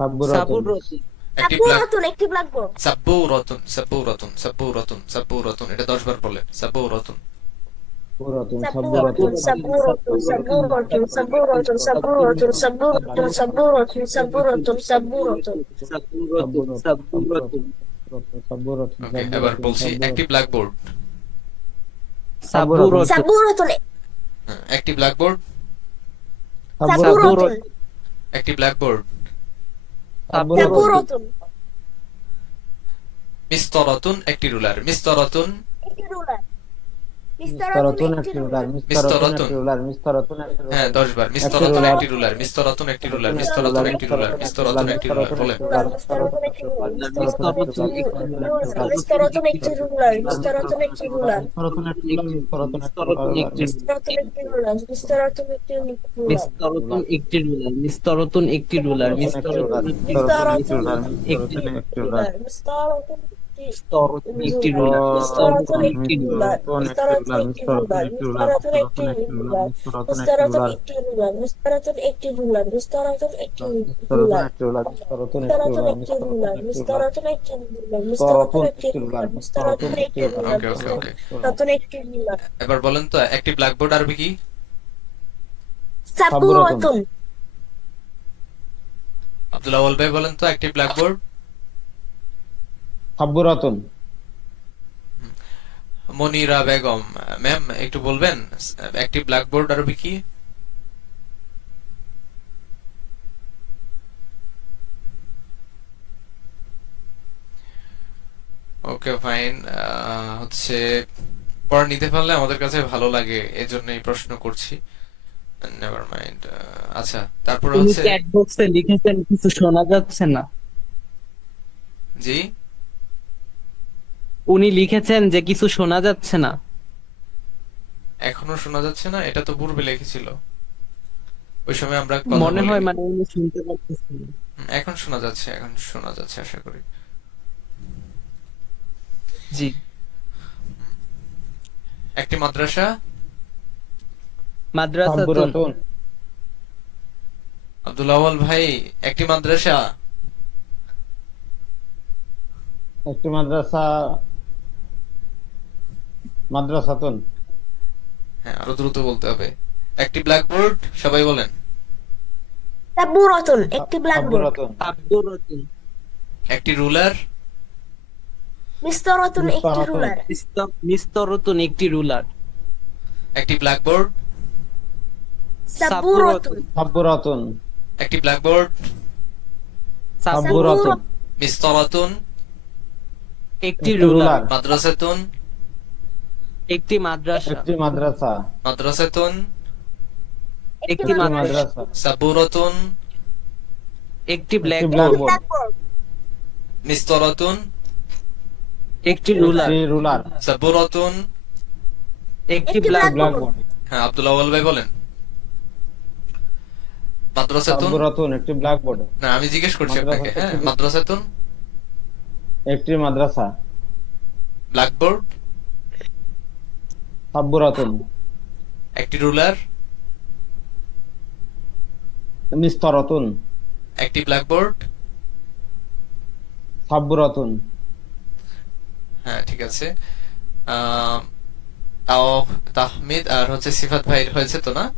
সাব্বুরাতুন। একটি ব্ল্যাক সাবুরাতুন একটি ব্ল্যাকবোর্ড। সাব্বুরাতুন সাব্বুরাতুন সাব্বুরাতুন সাব্বুরাতুন, এটা 10 বার বলেন। সাব্বুরাতুন। সাবুরাতুন সাবুরাতুন সাবুরাতুন সাবুরাতুন সাবুরাতুন সাবুরাতুন সাবুরাতুন সাবুরাতুন সাবুরাতুন ওকে, এবার বলছি একটি ব্ল্যাকবোর্ড। সাবুরাতুন একটি ব্ল্যাকবোর্ড। সাবুরাতুন একটি ব্ল্যাকবোর্ড। সাবুরাতুন মিস্তরাতুন একটি রুলার। মিস্তরাতুন। একটি রুলার। মিস্তারাতুন একটি রুলার। মিস্তরাতুন। হ্যাঁ, 10 বার। মিস্তরাতুন একটি রুলার। মিস্তরাতুন একটি রুলার। মিস্তরাতুন একটি রুলার। মিস্তরাতুন একটি রুলার বলেন। মিস্তারাতুন একটি রুলার। মিস্তারাতুন একটি রুলার। মিস্তারাতুন একটি রুলার। মিস্তারাতুন একটি রুলার। মিস্তারাতুন একটি রুলার। মিস্তরাতুন একটি রুলার। মিস্তরাতুন একটি রুলার। মিস্তরাতুন একটি রুলার। মিস্তারাতুন স্তরাতুন একটি রুলার। মিস্তারাতুন স্তরাতুন একটি একটি রুলার। রুলার। মিস্তারাতুন একটি রুলার। মিস্তারাতুন একটি রুলার। মিস্তারাতুন একটি রুলার। মিস্তারাতুন একটি রুলার। মিস্তারাতুন একটি রুলার। মিস্তারাতুন একটি রুলার। মিস্তারাতুন একটি রুলার। মিস্তারাতুন একটি রুলার। মিস্তারাতুন একটি রুলার। ওকে ওকে ওকে। মিস্তারাতুন একটি রুলার। এবার বলেন তো একটি ব্ল্যাকবোর্ড আরবি কি? সাবুরাতুন আব্দুল আউয়াল ভাই বলেন তো একটি ব্ল্যাকবোর্ড। সাব্বুরাতুন। মনিরা বেগম ম্যাম একটু বলবেন একটি ব্ল্যাকবোর্ড আরবি কি? Okay fine. হচ্ছে পড়া নিতে পারলে আমাদের কাছে ভালো লাগে, এজন্যই প্রশ্ন করছি। Never mind. আচ্ছা, তারপরে উনি হচ্ছে চ্যাট বক্সে লিখেছেন কিছু শোনা যাচ্ছে না। জি, উনি লিখেছেন যে কিছু শোনা যাচ্ছে না। এখনো শোনা যাচ্ছে না? এটা তো পূর্বে লিখেছিল, ওই সময় আমরা কথা মনে হয় বলিনি। মানে উনি শুনতে পাচ্ছেন না। এখন শোনা যাচ্ছে, এখন শোনা যাচ্ছে আশা করি। জি। একটি মাদ্রাসা। মাদ্রাসাতুন। সাব্বুরাতুন। আব্দুল আউয়াল ভাই একটি মাদ্রাসা। একটি মাদ্রাসা। মাদ্রাসাতুন। হ্যাঁ, আরো দ্রুত বলতে হবে। একটি ব্ল্যাকবোর্ড, সবাই বলেন। সাবুরাতুন একটি ব্ল্যাকবোর্ড। সাব্বুরাতুন। সাব্বুরাতুন। একটি রুলার। মিস্তারাতুন একটি রুলার। মিস্তরাতুন একটি রুলার। একটি ব্ল্যাকবোর্ড। সাবুরাতুন সাব্বুরাতুন। একটি ব্ল্যাকবোর্ড। সাব্বুরাতুন। মিস্তরাতুন একটি একটি রুলার। রুলার। মাদ্রাসাতুন। একটি মাদ্রাসা। একটি মাদ্রাসা। মাদ্রাসাতুন একটি একটি মাদ্রাসা। মাদ্রাসা। সাবুরাতুন একটি একটি ব্ল্যাকবোর্ড। ব্ল্যাকবোর্ড। মিস্তরাতুন একটি রুলার। একটি রুলার। সাবুরাতুন। একটি একটি ব্ল্যাকবোর্ড। ব্ল্যাকবোর্ড। হ্যাঁ, আব্দুল আউয়াল ভাই বলেন। মাদ্রাসাতুন। সাব্বুরাতুন একটি ব্ল্যাকবোর্ড। না, আমি জিজ্ঞেস করছি আপনাকে। মাদ্রাসাতুন হ্যাঁ, একটি- মাদ্রাসাতুন একটি মাদ্রাসা। ব্ল্যাকবোর্ড। সাব্বুরাতুন। একটি রুলার। মিস্তরাতুন। একটি ব্ল্যাকবোর্ড। সাব্বুরাতুন। হ্যাঁ, ঠিক আছে। আহ, তাও তাহমিদ আর হচ্ছে সিফাত ভাই হয়েছে তো না?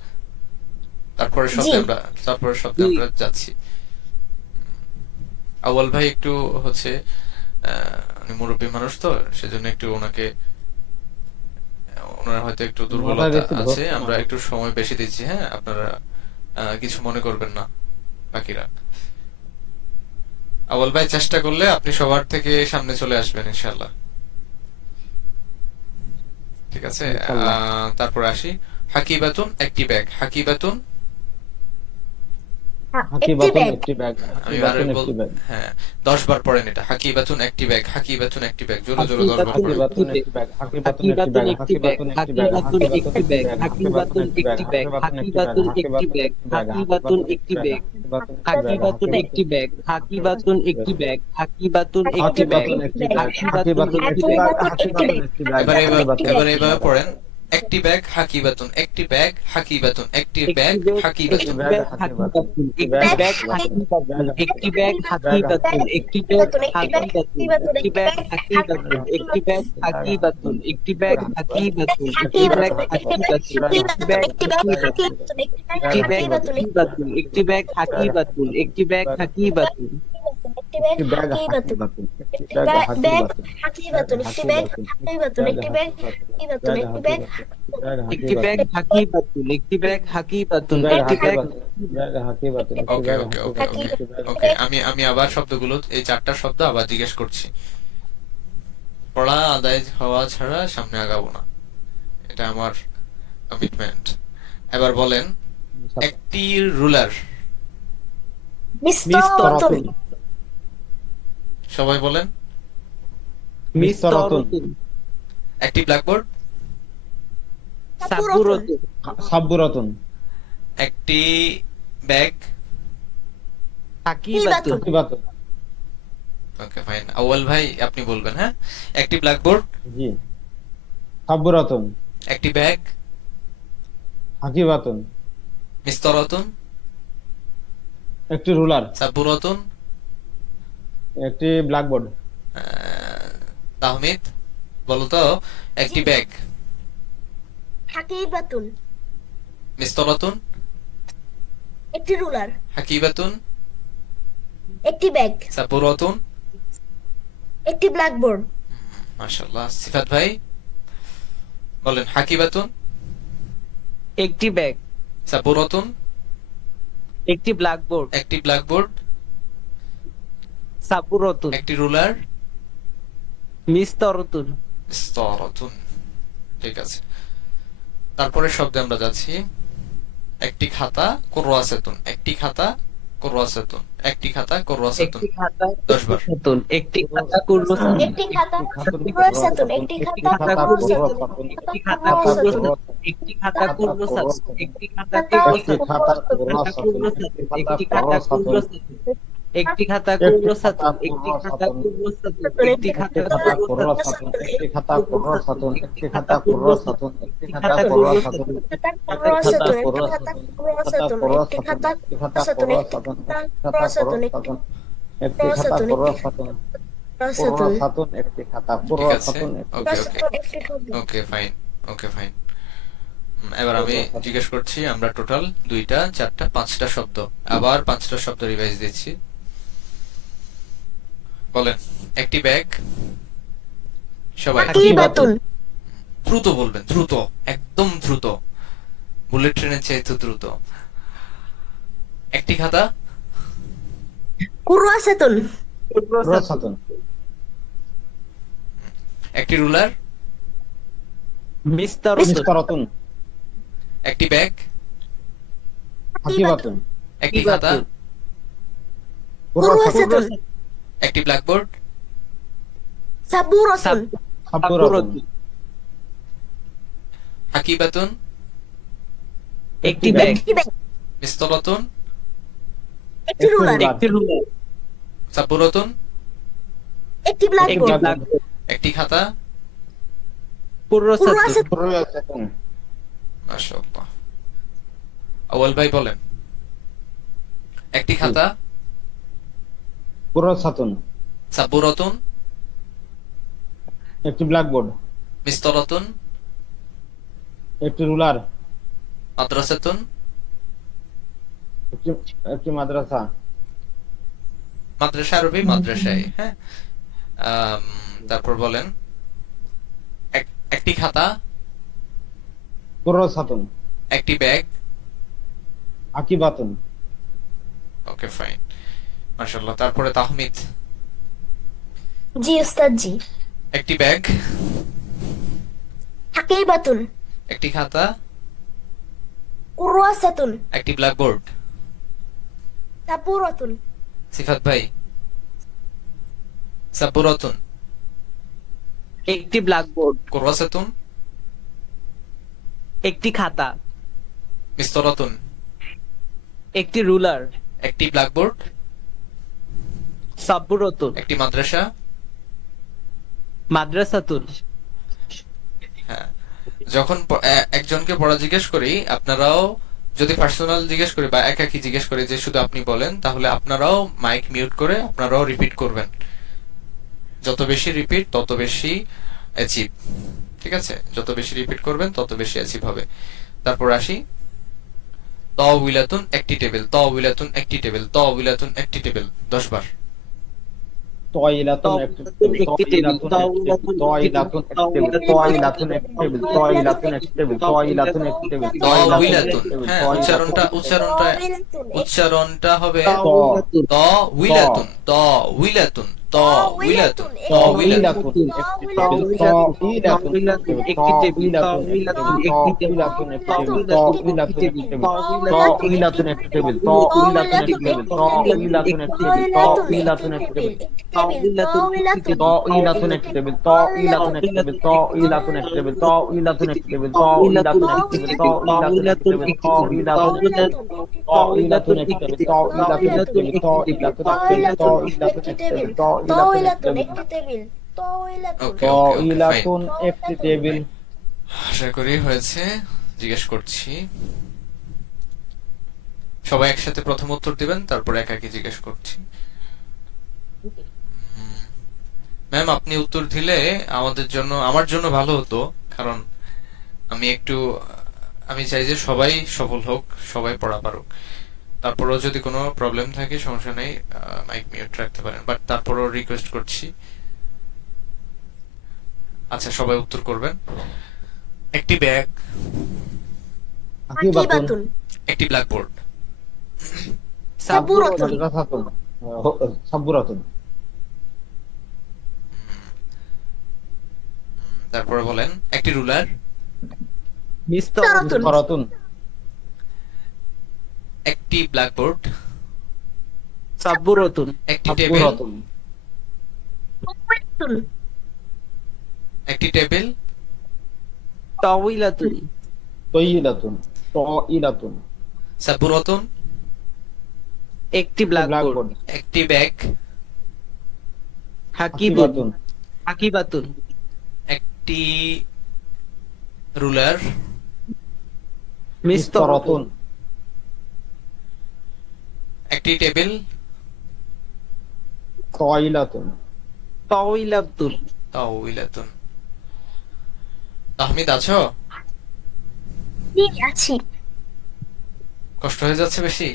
তারপরে শব্দে জি। আমরা যাচ্ছি। আউয়াল ভাই একটু হচ্ছে উনি মুরব্বী মানুষ তো, সেজন্য একটু ওনার হয়তো একটু দুর্বলতা মাথায় বেশি আছে, ধরছে আমরা না। একটু সময় বেশি দিচ্ছি। হ্যাঁ, আপনারা কিছু মনে করবেন না বাকিরা। আউয়াল ভাই চেষ্টা করলে আপনি সবার থেকে সামনে চলে আসবেন ইনশাআল্লাহ। ঠিক আছে। ইনশাআল্লাহ। তারপর আসি। হাকিবাতুন একটি ব্যাগ। হাকিবাতুন। একটি হাকিবাতুন ব্যাগ। একটি ব্যাগ। আমি হাকিবাতুন একটি ব্যাগ। হ্যাঁ, 10 বার পড়েন এটা। হাকিবাতুন একটি ব্যাগ। হাকিবাতুন একটি ব্যাগ। জোরে জোরে 10 বার পড়েন। হাকিবাতুন একটি ব্যাগ। হাকিবাতুন একটি হাকিবাতুন ব্যাগ। একটি ব্যাগ। হাকিবাতুন একটি ব্যাগ। হাকিবাতুন হাকিবাতুন একটি ব্যাগ। হাকিবাতুন একটি ব্যাগ। হাকিবাতুন একটি ব্যাগ। হাকিবাতুন একটি ব্যাগ। হাকিবাতুন একটি ব্যাগ। হাকিবাতুন একটি ব্যাগ। হাকিবাতুন একটি ব্যাগ। হাকিবাতুন একটি ব্যাগ। হাকিবাতুন হাকিবাতুন একটি একটি ব্যাগ। ব্যাগ। হাকিবাতুন একটি ব্যাগ। এবারে হাকিবাতুন এবারে একটি এভাবে ব্যাগ। পড়েন। একটি ব্যাগ হাকিবাতুন, একটি ব্যাগ হাকিবাতুন, একটি ব্যাগ হাকিবাতুন। একটি ব্যাগ হাকিবাতুন, একটি ব্যাগ হাকিবাতুন, একটি ব্যাগ হাকিবাতুন, একটি ব্যাগ হাকিবাতুন, একটি ব্যাগ হাকিবাতুন, একটি ব্যাগ হাকিবাতুন, একটি ব্যাগ হাকিবাতুন, একটি ব্যাগ হাকিবাতুন, একটি ব্যাগ হাকিবাতুন, একটি ব্যাগ হাকিবাতুন, একটি ব্যাগ হাকিবাতুন, একটি ব্যাগ হাকিবাতুন, একটি ব্যাগ হাকিবাতুন, একটি ব্যাগ হাকিবাতুন, একটি ব্যাগ হাকিবাতুন, একটি ব্যাগ একটি ব্যাগ হাকিবাতুন, একটি ব্যাগ হাকিবাতুন, একটি ব্যাগ ওকে ওকে ওকে ওকে ওকে, আমি আবার শব্দগুলো, এই চারটা শব্দ আবার জিজ্ঞেস করছি। পড়া আদায় হওয়া ছাড়া সামনে আগাবো না, এটা আমার কমিটমেন্ট। এবার বলেন, একটি রুলার। মিস্তরাতুন, সবাই বলেন। মিস্তরাতুন, একটি ব্ল্যাকবোর্ড। সাবুরাতুন, সাব্বুরাতুন, একটি ব্যাগ। হাকিবাতুন, হাকিবাতুন, ওকে ফাইন, আউয়াল ভাই আপনি বলবেন। হ্যাঁ, একটি ব্ল্যাকবোর্ড, জি, সাব্বুরাতুন, একটি ব্যাগ, হাকিবাতুন, মিস্তরাতুন, একটি রুলার, সাবুরাতুন। একটি ব্ল্যাকবোর্ড, তাহমিদ বলো তো, একটি ব্যাগ, হাকিবাতুন, মিস্তরাতুন, একটি রুলার, হাকিবাতুন, একটি ব্যাগ, সাবুরাতুন। একটি ব্ল্যাকবোর্ড, মাশাআল্লাহ। সিফাত ভাই বলেন, হাকিবাতুন, একটি ব্যাগ, সাবুরাতুন, একটি ব্ল্যাকবোর্ড, একটি ব্ল্যাকবোর্ড, সাবুরাতুন, একটি রুলার, মিস্তরাতুন, মিস্তরাতুন। ঠিক আছে, তারপরে শব্দে আমরা যাচ্ছি। একটি খাতা, কুররাসাতুন, একটি খাতা, কুররাসাতুন, একটি খাতা, কুররাসাতুন। একটি খাতা 10 বার। কুররাসাতুন, একটি খাতা কুররাসাতুন, একটি খাতা কুররাসাতুন, একটি খাতা কুররাসাতুন, একটি খাতা কুররাসাতুন, একটি খাতা কুররাসাতুন, একটি খাতা কুররাসাতুন, একটি খাতা কুররাসাতুন, একটি খাতা কুররাসাতুন, একটি খাতা কুররাসাতুন, একটি খাতা কুররাসাতুন, একটি খাতা কুররাসাতুন, একটি খাতা কুররাসাতুন, একটি খাতা কুররাসাতুন, খাতা কুররাসাতুন, একটি খাতা কুররাসাতুন, একটি খাতা কুররাসাতুন, একটি খাতা কুররাসাতুন, একটি খাতা ঠিক আছে, কুররাসাতুন, ওকে ওকে একটি শব্দ। Okay fine, okay fine. এবার আমি জিজ্ঞেস করছি, আমরা টোটাল 2টা 4টা 5টা শব্দ, আবার 5টা শব্দ রিভাইজ দিচ্ছি। বলেন, একটি ব্যাগ। সবাই হাকিবাতুন, দ্রুত বলবেন, দ্রুত, একদম দ্রুত, বুলেট ট্রেনের চাইতে দ্রুত। একটি খাতা, কুররাসাতুন, কুররাসাতুন, একটি রুলার, মিস্তরাতুন, মিস্তরাতুন, একটি ব্যাগ, হাকিবাতুন, একটি খাতা, কুররাসাতুন, একটি ব্ল্যাকবোর্ড, সাবুরাতুন, সাব্বুরাতুন, হাকিবাতুন, একটি ব্যাগ, একটি ব্যাগ, মিস্তরাতুন, একটি রুলার, একটি রুলার, সাবুরাতুন, একটি একটি ব্ল্যাকবোর্ড, ব্ল্যাকবোর্ড, একটি খাতা। কুররাসাতুন, কুররাসাতুন, মাশাআল্লাহ। আউয়াল ভাই বলেন, একটি খাতা, কুররাসাতুন, সাবুরাতুন, একটি ব্ল্যাকবোর্ড, মিস্তরাতুন, একটি রুলার, মাদ্রাসাতুন, একটি মাদ্রাসা, মাদ্রাসা আরবি মাদ্রাসায়। হ্যাঁ, তারপর বলেন, একটি খাতা, কুররাসাতুন, একটি ব্যাগ। হাকিবাতুন, ওকে ফাইন, মাশাআল্লাহ। তারপরে তাহমিদ, জি উস্তাদ জি। একটি ব্যাগ, হাকিবাতুন, একটি খাতা, কুররাসাতুন, একটি ব্ল্যাকবোর্ড। সাবুরাতুন, সিফাত ভাই, সাবুরাতুন, একটি ব্ল্যাকবোর্ড, কুররাসাতুন, একটি খাতা, মিস্তরাতুন, একটি রুলার, একটি ব্ল্যাকবোর্ড, সাবুরাতুন, একটি মাদ্রাসা। মাদ্রাসাতুন, হ্যাঁ, যখন একজনকে পড়া জিজ্ঞেস করি, আপনারাও যদি পার্সোনাল জিজ্ঞেস করি বা একাকি জিজ্ঞেস করি যে শুধু আপনি বলেন, তাহলে আপনারাও মাইক মিউট করে আপনারাও রিপিট করবেন। যত বেশি রিপিট তত বেশি অ্যাচিভ। ঠিক আছে, যত বেশি রিপিট করবেন তত বেশি অ্যাচিভ হবে। তারপর আসি, তাওবিলাতুন একটি টেবিল, তাওবিলাতুন একটি টেবিল, তাওবিলাতুন একটি টেবিল 10 বার। طائلة اكتب طائلة اكتب طائلة اكتب طائلة اكتب طائلة اكتب طائلة তাওবিলাতুন, اكتب হ্যাঁ, طائلة উচ্চারণটা হবে তাওইলাতুন তাওবিলাতুন, তাওবিলাতুন, তাওবিলাতুন, তাওবিলাতুন। তাওইলাতুন একটি টেবিল, তাওইলাতুন একটি টেবিল, তাওইলাতুন একটি টেবিল, তাওইলাতুন একটি টেবিল, তাওইলাতুন একটি টেবিল, তাওইলাতুন একটি টেবিল, তাওইলাতুন একটি টেবিল, তাওইলাতুন একটি টেবিল, طائلة اكتب طائلة اكتب طائلة اكتب طائلة اكتب طائلة اكتب طائلة اكتب طائلة اكتب طائلة اكتب ওকে, ওকে, ওকে, ফাইন। طائلة একটি টেবিল। আশা করি হয়েছে। জিজ্ঞেস করছি, সবাই একসাথে প্রথম উত্তর দিবেন, তারপর একাকি জিজ্ঞেস করছি। ম্যাম, আপনি উত্তর দিলে আমাদের জন্য, আমার জন্য ভালো হতো, কারণ আমি চাই যে সবাই সফল হোক, সবাই পড়া পারুক। তারপরও যদি কোনো প্রবলেম থাকে সমস্যা নেই, মাইক মিউট রাখতে পারেন, বাট তারপরও রিকোয়েস্ট করছি। আচ্ছা, সবাই উত্তর করবেন। একটি ব্যাগ, আকিবাতুন একটি ব্ল্যাকবোর্ড, সাবুরাতুন মাদ্রাসাতুন সাবুরাতুন তারপরে বলেন একটি রুলার, মিসতারাতুন মিসফারাতুন একটি ব্ল্যাকবোর্ড, সাবুরাতুন একটি টেবিল, সাবুরাতুন একটি টেবিল, তাওইলাতুন তাইলাতুন তাইলাতুন সাবুরাতুন, একটি ব্ল্যাকবোর্ড, একটি ব্যাগ, হাকিবাতুন হাকিবাতুন একটি রুলার, মিসতারাতুন একটি টেবিল, তাইলাতুন তাওইলাতুন তাওবিলাতুন। তাহমিদ, আছো? আছি কষ্ট হয়ে যাচ্ছে বেশি?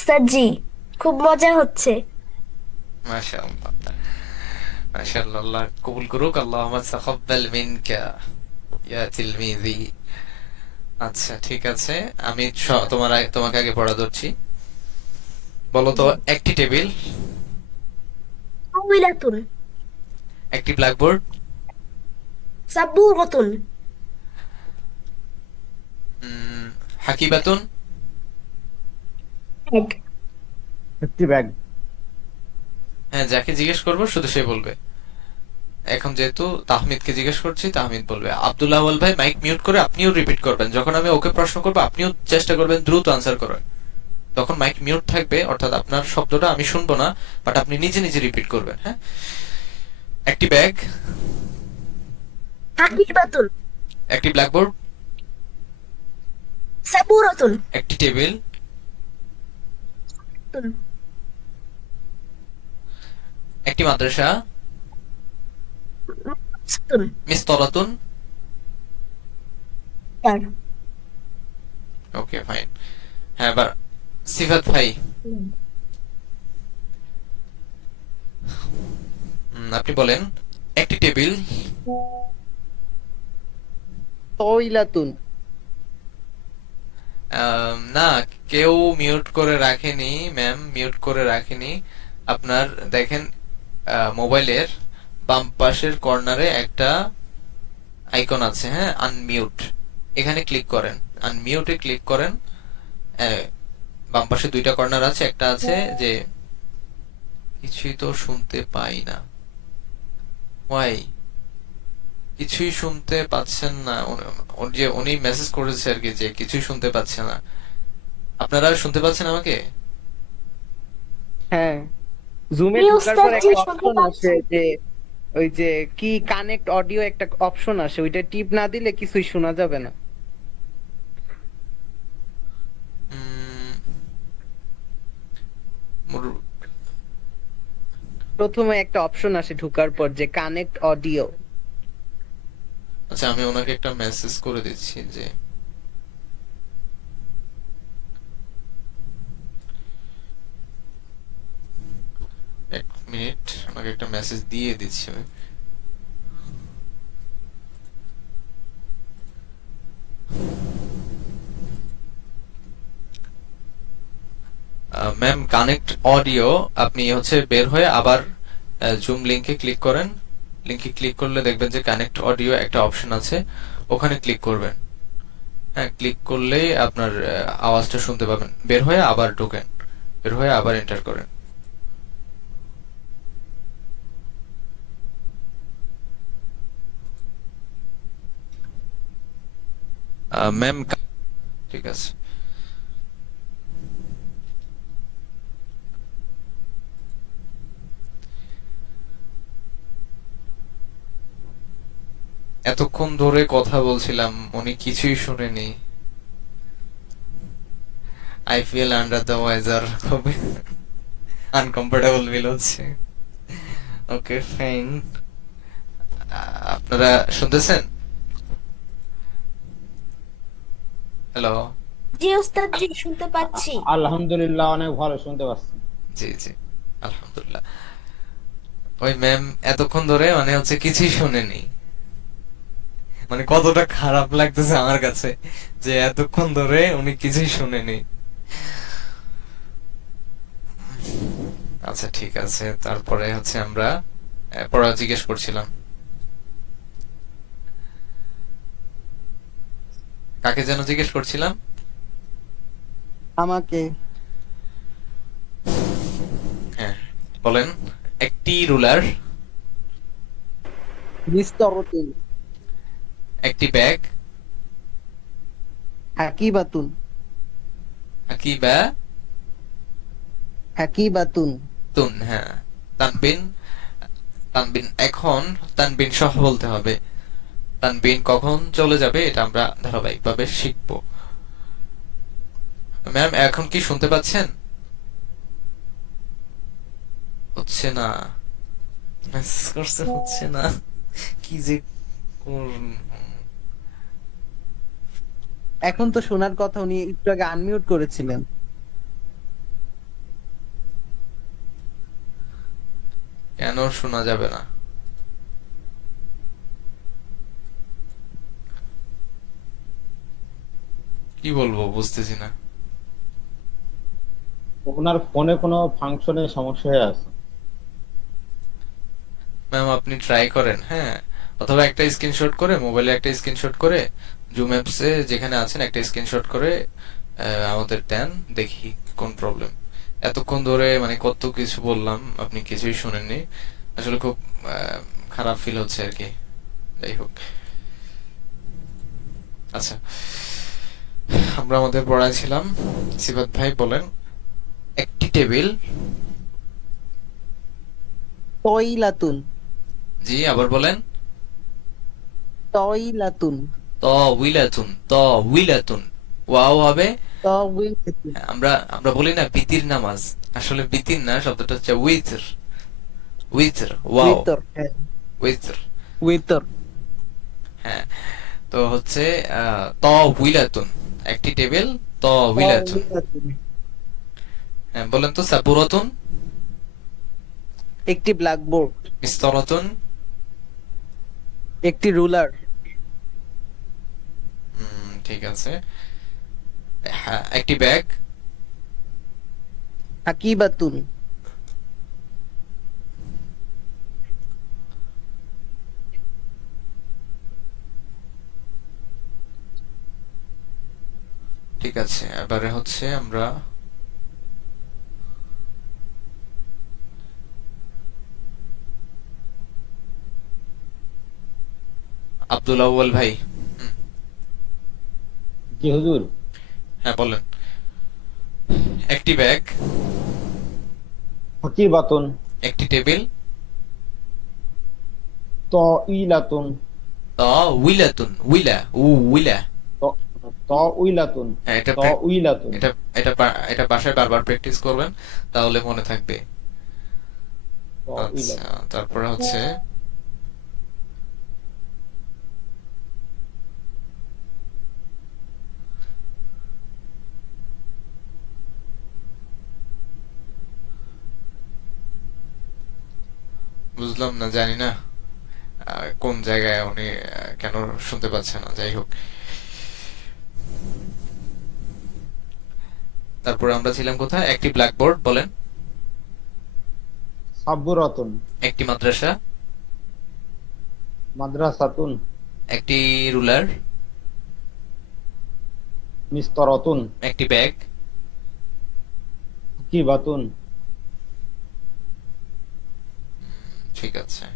স্যার জি, খুব মজা হচ্ছে। মাশাআল্লাহ, মাশাআল্লাহ, আল্লাহ কবুল করুক। আল্লাহুম্মা তাকাব্বাল মিনকা ইয়া তিলমিজি। আচ্ছা, ঠিক আছে, আমি তোমাকে আগে পড়া ধরছি। বলো তো, একটি টেবিল, তাওইলাতুন, একটি ব্ল্যাকবোর্ড, সাবুরাতুন, হাকিবাতুন, ব্যাগ, একটি ব্যাগ হ্যাঁ, যাকে জিজ্ঞেস করবো শুধু সে বলবে। এখন যেহেতু তাহমিদকে জিজ্ঞেস করছি, তাহমিদ বলবে। আব্দুল্লাহ আউয়াল ভাই, মাইক মিউট করে আপনিও রিপিট করবেন। যখন আমি ওকে প্রশ্ন করবো আপনিও চেষ্টা করবেন দ্রুত আনসার করার। তখন মাইক মিউট থাকবে, অর্থাৎ আপনার শব্দটা আমি শুনবো না, বাট আপনি নিজে নিজে রিপিট করবেন। হ্যাঁ, একটি ব্যাগ, হাকিবাতুন, একটি ব্ল্যাকবোর্ড, সাবুরাতুন, একটি টেবিল, একটি মাদ্রাসা, মিসতারাতুন। Sir okay, fine. হ্যাঁ, এবার সিফাত ভাই, আপনি বলেন একটি টেবিল, তাওইলাতুন না, কেউ মিউট করে রাখেনি ম্যাম, মিউট করে রাখেনি। আপনার দেখেন, মোবাইলের বাম পাশের কর্নারে একটা আইকন আছে, হ্যাঁ, আনমিউট। এখানে ক্লিক করেন, আনমিউটে ক্লিক করেন। বাম পাশে দুইটা কর্নার আছে, একটা আছে যে কিছুই তো শুনতে পাই না, ওয়াই কিছুই শুনতে পাচ্ছেন না, যে উনি মেসেজ করেছে আর কি, যে কিছুই শুনতে পাচ্ছে না। আপনারা শুনতে পাচ্ছেন আমাকে? হ্যাঁ, জুমে নিউজ ঢোকার পর স্যার একটা জি, শুনতে অপশন পাচ্ছি। আছে যে ওই যে কি কানেক্ট অডিও একটা অপশন আসে, ওইটা টিপ না দিলে কিছুই শোনা যাবে না। উম, মোর- প্রথমে একটা অপশন আসে ঢোকার পর যে কানেক্ট অডিও। আচ্ছা, আমি ওনাকে একটা মেসেজ করে দিচ্ছি যে 1 মিনিট, ওনাকে একটা মেসেজ দিয়ে দিচ্ছি আমি। ম্যাম, কানেক্ট অডিও আপনি হচ্ছে বের হয়ে আবার জুম লিংকে ক্লিক করেন। লিংকে ক্লিক করলে দেখবেন যে কানেক্ট অডিও একটা অপশন আছে, ওখানে ক্লিক করবেন। হ্যাঁ, ক্লিক করলেই আপনার আওয়াজটা শুনতে পাবেন। বের হয়ে আবার ঢোকেন, বের হয়ে আবার এন্টার করেন। ম্যাম, ঠিক আছে। এতক্ষণ ধরে কথা বলছিলাম, উনি কিছুই শুনেনি। I feel under the weather, খুব আনকমফোর্টেবল ফিল হচ্ছে। Okay, fine. আপনারা শুনতেছেন? হ্যালো। জি ওস্তাদ, জি শুনতে পাচ্ছি। আলহামদুলিল্লাহ, অনেক ভালো শুনতে পাচ্ছি। জি জি, আলহামদুলিল্লাহ। ওই ম্যাম এতক্ষণ ধরে মানে হচ্ছে কিছুই শুনেনি। মানে কতটা খারাপ লাগতেছে আমার কাছে যে এতক্ষণ ধরে উনি কিছুই শুনেনি। আচ্ছা, ঠিক আছে। তারপরে হচ্ছে আমরা পড়া জিজ্ঞেস করছিলাম। কাকে যেন জিজ্ঞেস করছিলাম? আমাকে। হ্যাঁ, বলেন। একটি রুলার, নিস্তরতুল। একটি ব্যাগ, হাকিবাতুন। আকিবা হাকিবাতুন। তুন, হ্যাঁ। তানবিন, তানবিন এখন তানবিন সহ বলতে হবে। তানবিন কখন চলে যাবে এটা আমরা ধারাবাহিকভাবে শিখবো। ম্যাম, এখন কি শুনতে পাচ্ছেন? হচ্ছে না, মেসেজ করছে হচ্ছে না, কি যে করুন। এখন তো শোনার কথা, উনি একটু আগে আনমিউট করেছিলেন। কেন শোনা যাবে না? কি বলবো বুঝতেছি না। ওনার ফোনে কোনো ফাংশনে সমস্যা হয়ে আছে। ম্যাম, আপনি ট্রাই করেন, হ্যাঁ। অথবা একটা স্ক্রিনশট করে, মোবাইলে একটা স্ক্রিনশট করে, জুম অ্যাপসে যেখানে আছেন একটা স্ক্রিনশট করে আমাদের দেন, দেখি কোন প্রবলেম। এতক্ষণ ধরে মানে কত কিছু বললাম, আপনি কিছুই শুনেননি। আসলে খুব খারাপ ফিল হচ্ছে আর কি। যাই হোক, আচ্ছা, আমরা আমাদের পড়ায় ছিলাম। সিফাত ভাই বলেন। একটি টেবিল। তয়লাতুন। জি, আবার বলেন। তয়লাতুন। উইলাতুন, উইলাতুন। ওয়াও হবে। তয়লাতুন। আমরা আমরা বলি না বিতির নামাজ, আসলে বিতির না, শব্দটা হচ্ছে উইতর। উইতর, ওয়াও, উইতর। হ্যাঁ, উইতর। উইতর। হ্যাঁ, তো হচ্ছে উইলাতুন, একটি টেবিল। উইলাতুন। তয়লাতুন। হ্যাঁ, বলেন তো। সাবুরাতুন, একটি ব্ল্যাকবোর্ড। মিস্তরাতুন, একটি রুলার। ঠিক আছে। হ্যাঁ, একটি ব্যাগ। হাকিবাতুন। ঠিক আছে, এবারে হচ্ছে আমরা আব্দুল আউয়াল ভাই। হুম, জি হুজুর। হ্যাঁ, বলেন। একটি ব্যাগ, হাকিবাতুন, একটি টেবিল, তাইলাতুন তাওইলাতুন, উইলা, উইলা। ত- তাইলাতুন হ্যাঁ, তাইলাতুন এটা বাসায় বারবার প্র্যাকটিস করবেন, তাহলে মনে থাকবে। আচ্ছা, তাইলাতুন তারপরে হচ্ছে বুঝলাম না, জানি না কোন জায়গায় উনি কেন শুনতে পাচ্ছে না, যাই হোক। তারপরে আমরা ছিলাম কোথায়? একটি ব্ল্যাকবোর্ড বলেন, সাবুরাতুন একটি মাদ্রাসা, মাদ্রাসাতুন একটি রুলার, মিস্তরাতুন একটি ব্যাগ, কিবাতুন ঠিক আছে।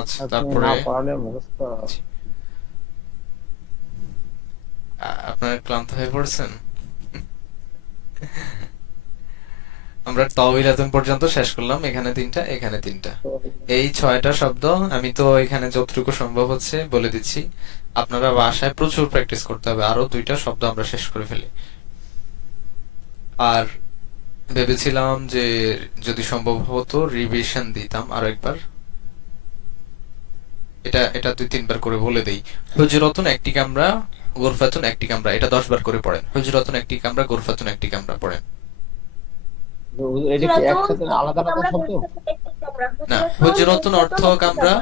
আচ্ছা, আপনি তারপরে না পারলে মুখস্থ আপনারা ক্লান্ত হয়ে পড়ছেন? আমরা তাওইলাতুন পর্যন্ত শেষ করলাম, এখানে তিনটা, এখানে তিনটা। এই 6টা শব্দ আমি তো এখানে যতটুকু সম্ভব হচ্ছে বলে দিচ্ছি, আপনারা বাসায় প্রচুর প্র্যাকটিস করতে হবে, আরো 2টা শব্দ আমরা শেষ করে ফেলি। আর ভেবেছিলাম যে যদি সম্ভব হতো রিভিশন দিতাম আরো একবার, এটা এটা 2-3 বার করে বলে দেই। হুজরাতুন একটি কামরা, গুরফাতুন একটি কামরা, এটা 10 বার করে পড়েন। হুজরাতুন একটি কামরা, গুরফাতুন একটি কামরা পড়েন। এটা কি একসাথে আলাদা আলাদা শব্দ? না, হুজরাতুন অর্থ কামরা,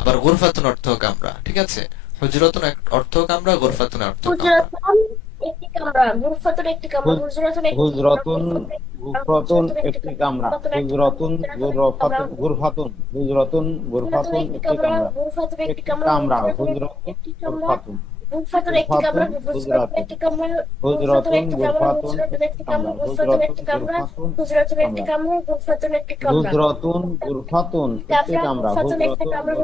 আবার গুরফাতুন অর্থ কামরা, ঠিক আছে? হুজরাতুন অর্থ কামরা, গুরফাতুন অর্থ কামরা। হুজরাতুন একটি কামরা, গুরফাতুন একটি কামরা, হুজরাতুন একটি হুজরাতুন গুরফাতুন একটি কামরা, হুজরাতুন গুরফাতুন, হুজরাতুন গুরফাতুন একটি কামরা, গুরফাতুন একটি একটি কামরা, কামরা, হুজরাতুন হুজরাতুন একটি কামরা, গুরফাতুন, গুরফাতুন একটি কামরা, হুজরাতুন একটি কামরা, গুরফাতুন হুজরাতুন একটি কামরা, গুরফাতুন হুজরাতুন একটি একটি কামরা, কামরা, গুরফাতুন হুজরাতুন একটি কামরা, গুরফাতুন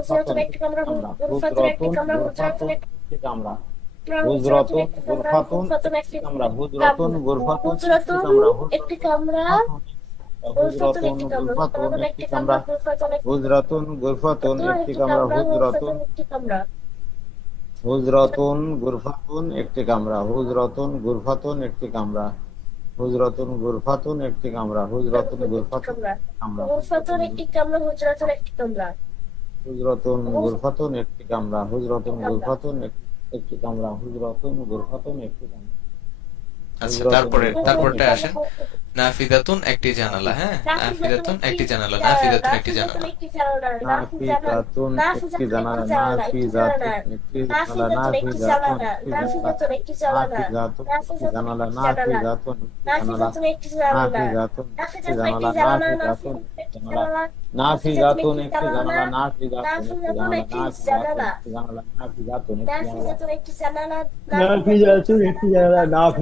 হুজরাতুন একটি কামরা, কামরা, গুরফাতুন একটি কামরা, হুজরাতুন গুরফাতুন একটি কামরা, কামরা, গুরফাতুন একটি হুজরাতুন কামরা, গুরফাতুন হুজরাতুন একটি একটি কামরা, কামরা, গুরফাতুন একটি হুজরাতুন কামরা, গুরফাতুন হুজরাতুন একটি কামরা, হুজরাতুন হুজরাতুন একটি কামরা, গুরফাতুন গুরফাতুন একটি একটি কামরা, হুজরাতুন গুরফাতুন একটি হুজরাতুন কামরা, একটি কামরা, গুরফাতুন হুজরাতুন একটি কামরা, গুরফাতুন হুজরাতুন একটি একটি কামরা, কামরা, হুজরাতুন গুরফাতুন একটি একটি কামরা, কামরা, হুজরাতুন একটি কামরা, হুজরাতুন গুরফাতুন একটি কামরা, হুজরাতুন গুরফাতুন একটি কামরা, হুজরাতুন গুরফাতুন একটি কামরা, হুজরাতুন গুরফাতুন কামরা, গুরফাতুন একটি কামরা, হুজরাতুন একটি কামরা, হুজরাতুন গুরফাতুন একটি কামরা, হুজরাতুন গুরফাতুন একটি কামরা, হুজরাতুন গুরফাতুন একটি কামরা। আচ্ছা, তারপরটা আসেন। নাফিদাতুন একটি জানালা, হ্যাঁ, নাফিদাতুন একটি জানালা, নাফিদাতুন একটি জানালা। নাফিজাতুন একটি জানালা, নাফিজাতুন একটি জানালা, নাফিজাতুন একটি জানালা, নাফিজাতুন একটি জানালা, নাফিজাতুন একটি জানালা, নাফিজাতুন একটি জানালা, নাফিজাতুন একটি জানালা, নাফিজাতুন একটি জানালা, নাফিজাতুন একটি জানালা,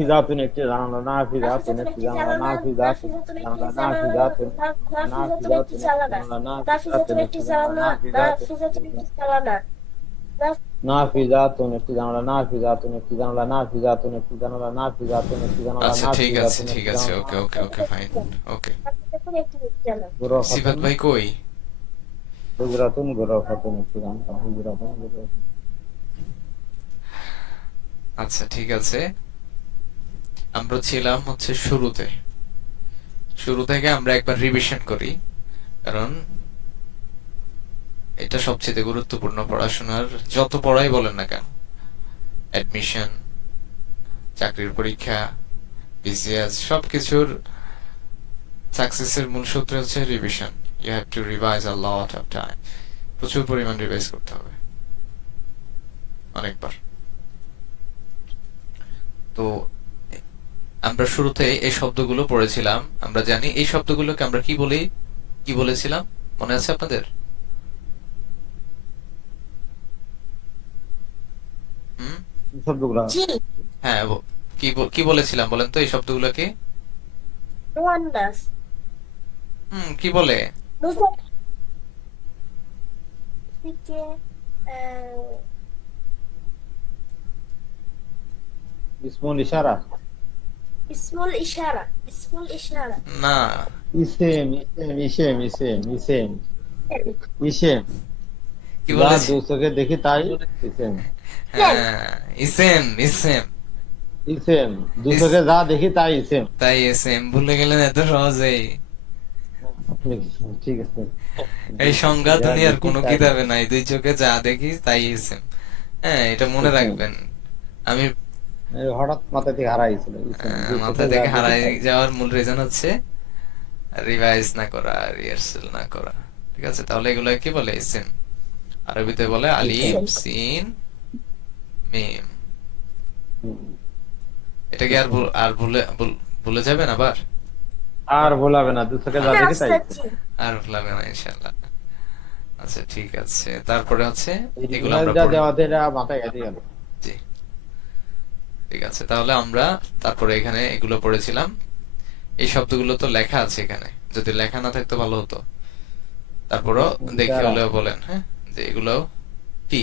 নাফিজাতুন একটি জানালা, নাফিজাতুন একটি জানালা, নাফিজাতুন একটি জানালা, নাফিজাতুন একটি জানালা, নাফিজাতুন একটি জানালা, নাফিজাতুন একটি জানালা, নাফিজাতুন একটি জানালা, নাফিজাতুন একটি জানালা, নাফিজাতুন একটি জানালা, আচ্ছা, ঠিক আছে, নাফিজাতুন ঠিক একটি আছে, জানালা, ওকে ওকে ওকে, ফাইন, ওকে। গুরফাতুন, সিফাত ভাই কই? হুজরাতুন গুরফাতুন একটি জানালা, হুজরাতুন গুরফাতুন। আচ্ছা, ঠিক আছে। আমরা ছিলাম হচ্ছে শুরুতে, শুরু থেকে আমরা একবার রিভিশন করি, কারণ এটা সবচেয়ে গুরুত্বপূর্ণ পড়াশোনার, যত পড়াই বলেন না কেন, অ্যাডমিশন, চাকরির পরীক্ষা, বিসিএস, সবকিছুর সাকসেসের মূল সূত্র হচ্ছে revision. You have to revise a lot of time, প্রচুর পরিমাণ রিভাইজ করতে হবে, অনেকবার। তো আমরা শুরুতে এই শব্দগুলো পড়েছিলাম, আমরা জানি এই শব্দগুলোকে আমরা কি বলি, কি বলেছিলাম, মনে আছে আপনাদের? হুম, শব্দগুলো হ্যাঁ, কি বলেছিলাম বলেন তো এই শব্দগুলোকে? কি বলে? থেকে আহ, ইসমুল ইশারা, ইসমুল ইশারা, ইসমুল ইশারা, না, ইসেম, ইসেম, ইসেম, ইসেম, ইসেম, ইসেম, কি যা বলেছি? দু চোখে দেখি তাই ইসেম, হ্যাঁ, ইসেম, ইসেম, ইসেম, দু ইস, চোখে যা দেখি তাই ইসেম। তাই এসএম ভুলে গেলেন এত সহজেই? ঠিক আছে, দু এই চোখে সংজ্ঞা যা দুনিয়ার দেখি কোনো তাই কিতাবে নাই, দুই চোখে যা দেখি তাই এসএম। হ্যাঁ, এটা মনে ইসেম। রাখবেন। আমি এই হঠাৎ মাথা থেকে হারাইছিল ইসেম, দু মাথা চোখে যা থেকে দেখি হারাই তাই। যাওয়ার মূল রিজন হচ্ছে রিভাইজ না করা, রিহার্সেল না করা। ঠিক আছে, তাহলে এগুলো কি বলে? ইসেম। আরবিতে বলে আলিফ, ইসেম। সিন, মিম। হুম, এটা কি আর ইসেম। ভুলে যাবেন আবার? আর ভোলাবে না, দু চোখে যা হ্যাঁ দেখি তাই ওস্তাদ ইসেম। জি। আর ভুলাবে না ইনশাআল্লাহ। আচ্ছা, ঠিক আছে। তারপরে হচ্ছে এই এগুলো আমরা রিভাইজটা পড়ে, দেওয়াতে এটা মাথায় গেঁথে গেল। জি, ঠিক আছে। তাহলে আমরা তারপরে এখানে এগুলো পড়েছিলাম। এই শব্দগুলো তো লেখা আছে এখানে, যদি লেখা না থাকতো ভালো হতো। তারপরও ইসমুল দেখে ইশারা, হলেও বলেন, হ্যাঁ, যে এগুলো কি।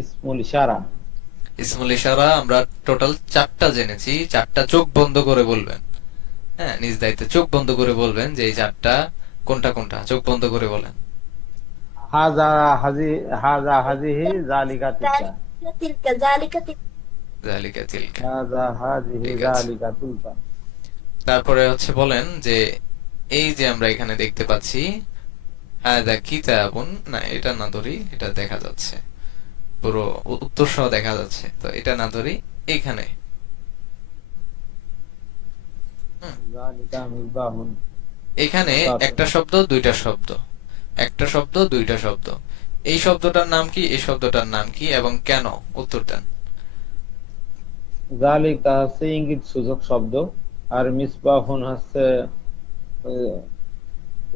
ইসমুল ইশারা, ইসমুল ইশারা আমরা টোটাল 4টা জেনেছি। 4টা চোখ বন্ধ করে বলবেন। হ্যাঁ, নিজ দায়িত্বে চোখ বন্ধ করে বলবেন যে এই 4টা কোনটা কোনটা, চোখ বন্ধ করে বলেন। হাজা হাজি, হাজা হাজিহি জালিকা তিলকা, জালিকা তিলকা, জালিকা তিলকা, যালিকা তিলকা। হাজা হাজিহি ঠিক আছে। জালিকা তিলকা। তারপরে হচ্ছে বলেন যে এই যে আমরা এখানে দেখতে পাচ্ছি হাদা কিতাবুন, না এটা না ধরি, এটা দেখা যাচ্ছে, পুরো উত্তর সহ দেখা যাচ্ছে, তো এটা না ধরি, এইখানে। হুম, জালিকা মিসবাহুন এখানে মিসকাতুন। একটা শব্দ দুইটা শব্দ, একটা শব্দ দুইটা শব্দ। এই শব্দটার নাম কি, এই শব্দটার নাম কি এবং কেন? উত্তর দেন। জালিকা হচ্ছে ইঙ্গিত সূচক শব্দ, আর মিসবাহুন হচ্ছে আহ,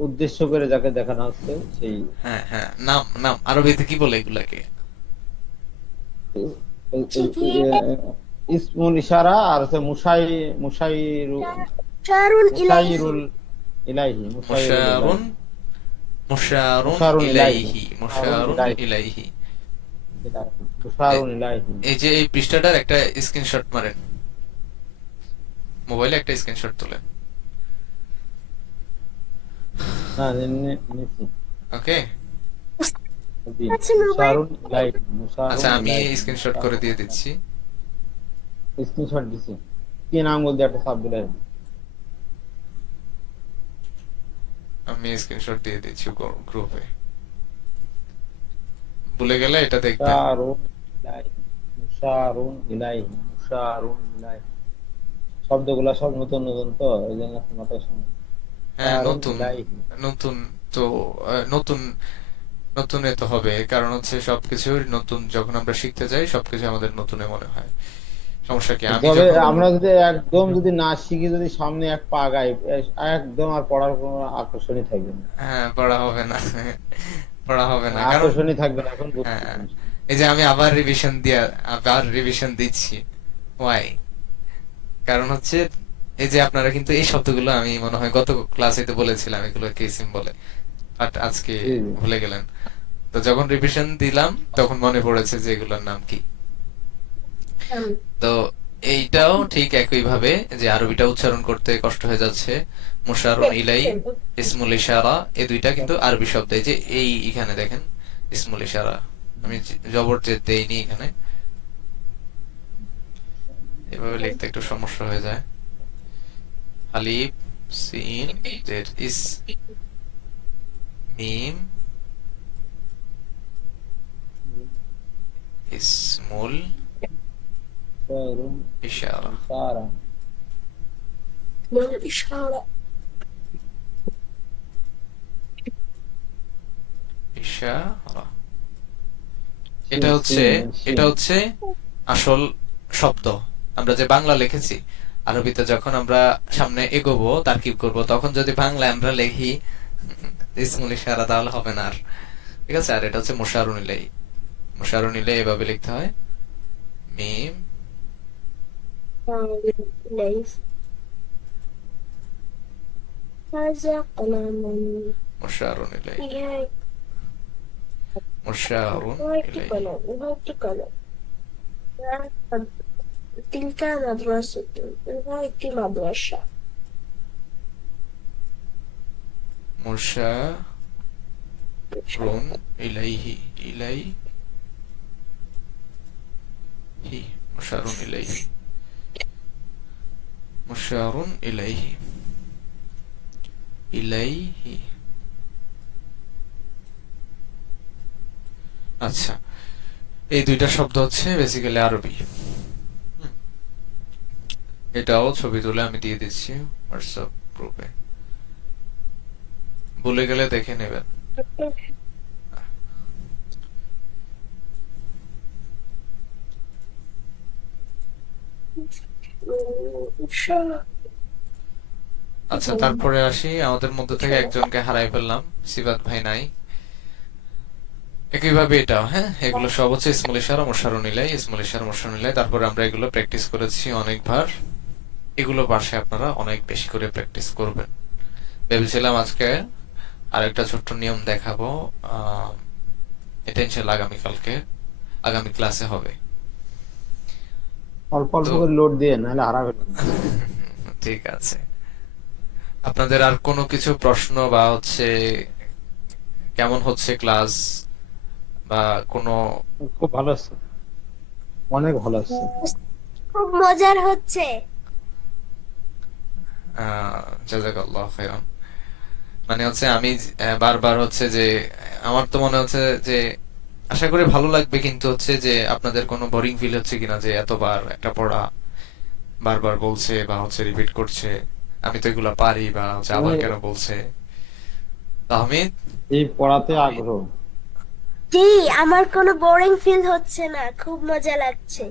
উদ্দেশ্য করে যাকে দেখানো হচ্ছে সেই। হ্যাঁ, হ্যাঁ, নাম, নাম আরবিতে কি বলে এগুলাকে? চিঠির ইসমুল ইশারা, আর হচ্ছে মুশাইরু, শারুন ইলাইহি, মুশাইরুল ইলাইহি, মুশাইরুল মুশারুন, ইলাইহি, মুশারুন মুশারুন ইলাইহি, ইলাইহি, মুশারুন মুশারুন ইলাইহি, ইলাইহি। এ- মুশারুন ইলাইহি। এই যে এই পৃষ্ঠাটার একটা স্ক্রিনশট মারেন, মোবাইলে একটা স্ক্রিনশট তুলেন। না, নিছি। ওকে। জি, আছে মোবাইল, মুশারুন ইলাইহি, মুশারুন আচ্ছা, আমি ইলাইহি, স্ক্রিনশট করে দিয়ে দিচ্ছি। স্ক্রিনশট দিছি। কি নাম বলতে একটা সাবজেক্ট। আমি স্ক্রিনশট দিয়ে দিচ্ছি গ্রুপে। ভুলে গেলে এটা দেখবেন। মুশারুন ইলাইহি, মুশারুন ইলাইহি, মুশারুন ইলাইহি। শব্দগুলা সব নতুন নতুন, তো এই জন্য মাথায় সময়। হ্যাঁ, মুশারুন নতুন, ইলাইহি। নতুন। তো নতুন, নতুনে তো হবে, কারণ হচ্ছে সবকিছু নতুন। যখন আমরা শিখতে যাই সবকিছু আমাদের নতুনে মনে হয়। সমস্যা কি? আমি তবে যখন, আমরা যদি একদম যদি না শিখি, যদি সামনে এক পা গাই, একদম আর পড়ার কোনো আকর্ষণই থাকবে না। হ্যাঁ, পড়া হবে না, পড়া হবে না, কারণ আকর্ষণই থাকবে না এখন বুঝছি হ্যাঁ, জিনিসটা। এই যে আমি আবার রিভিশন দিচ্ছি। ওয়াই? কারণ হচ্ছে এই যে আপনারা কিন্তু এই শব্দগুলো আমি মনে হয় গত ক্লাসে তো বলেছিলাম এগুলো কি বলে, বাট আজকে জি, জি। ভুলে গেলেন। তো যখন রিভিশন দিলাম তখন মনে পড়েছে যে এগুলোর নাম কি। তো এইটাও ঠিক একই ভাবে যে আরবিটা উচ্চারণ করতে কষ্ট হয়ে যাচ্ছে, মুশারুন ইলাই, ইসমুল ইশারা, এই দুইটা কিন্তু আরবি শব্দ। এই যে এই এখানে দেখেন ইসমুল ইশারা, আমি জবর যে দেইনি এখানে, এভাবে লিখতে একটু সমস্যা হয়ে যায়। আলিফ, সিন, জের, ইস, মিম, ইসমুল মুশারুন ইশারা, ইশারা, ইশারা, ইশারা। সিন, সিন, এটা সিন। হচ্ছে আসল শব্দ। আমরা যে বাংলা লিখেছি, আরবিতে যখন আমরা সামনে এগোবো, তারকিব করব, তখন যদি বাংলায় আমরা লিখি ইসমুল ইশারা, তাহলে হবে না আর। ঠিক আছে। আর এটা হচ্ছে মুশারুন ইলাই। মুশারুন ইলাই এভাবে লিখতে হয়, মিম, ইলাইহি, হাযা কলামুন, মুশারুন ইলাই। মুশারুন উহা একটি ইলাইহি। কলম, উহা একটি কলম। তিলকা মাদ্রাসাতুন, উহা একটি মাদ্রাসা। মুশারুন ইলাইহি, ইলাইহি, মুশারুন ইলাইহি, মুশারুন ইলাইহি, ইলাইহি। আচ্ছা, এই দুইটা শব্দ হচ্ছে বেসিক্যালি আরবি। হুম, এটাও ছবি তুলে আমি দিয়ে দিচ্ছি হোয়াটসঅ্যাপ গ্রুপে, ভুলে গেলে দেখে নেবেন। আচ্ছা, তারপরে আসি, আমাদের মধ্যে থেকে একজনকে হারাই ফেললাম, সিফাত ভাই নাই। একইভাবে এটাও, হ্যাঁ, এগুলো সব হচ্ছে ইসমুল ইশারা মুশারুন ইলাই, ইসমুল ইশারা মুশারুন ইলাই। তারপরে আমরা এগুলো প্র্যাকটিস করেছি অনেকবার, এগুলো পাশে আপনারা অনেক বেশি করে প্র্যাকটিস করবেন। ভেবেছিলাম আজকে আরেকটা ছোট্ট নিয়ম দেখাবো, এটা ইনশাল্লাহ আগামী ক্লাসে হবে। অল্প অল্প তো করে লোড দিয়ে, নাহলে হারা ফেলবেন। ঠিক আছে, আপনাদের আর কোনো কিছু প্রশ্ন বা হচ্ছে কেমন হচ্ছে ক্লাস বা কোনো? খুব ভালো আছে, অনেক ভালো আছে। খুব মজার হচ্ছে। জাযাকাল্লাহু খাইরান। মানে হচ্ছে আমি বারবার হচ্ছে যে আমার তো মনে হচ্ছে যে আশা করি ভালো লাগবে, কিন্তু হচ্ছে যে আপনাদের কোনো বোরিং ফিল হচ্ছে কিনা যে এতবার একটা পড়া বারবার বলছে বা হচ্ছে রিপিট করছে, আমি তো এগুলা পারি, বা হচ্ছে আবার মানে কেন বলছে। তাহমিদ, এই পড়াতে আগ্রহ। জি, আমার কোনো বোরিং ফিল হচ্ছে না, খুব মজা লাগছে।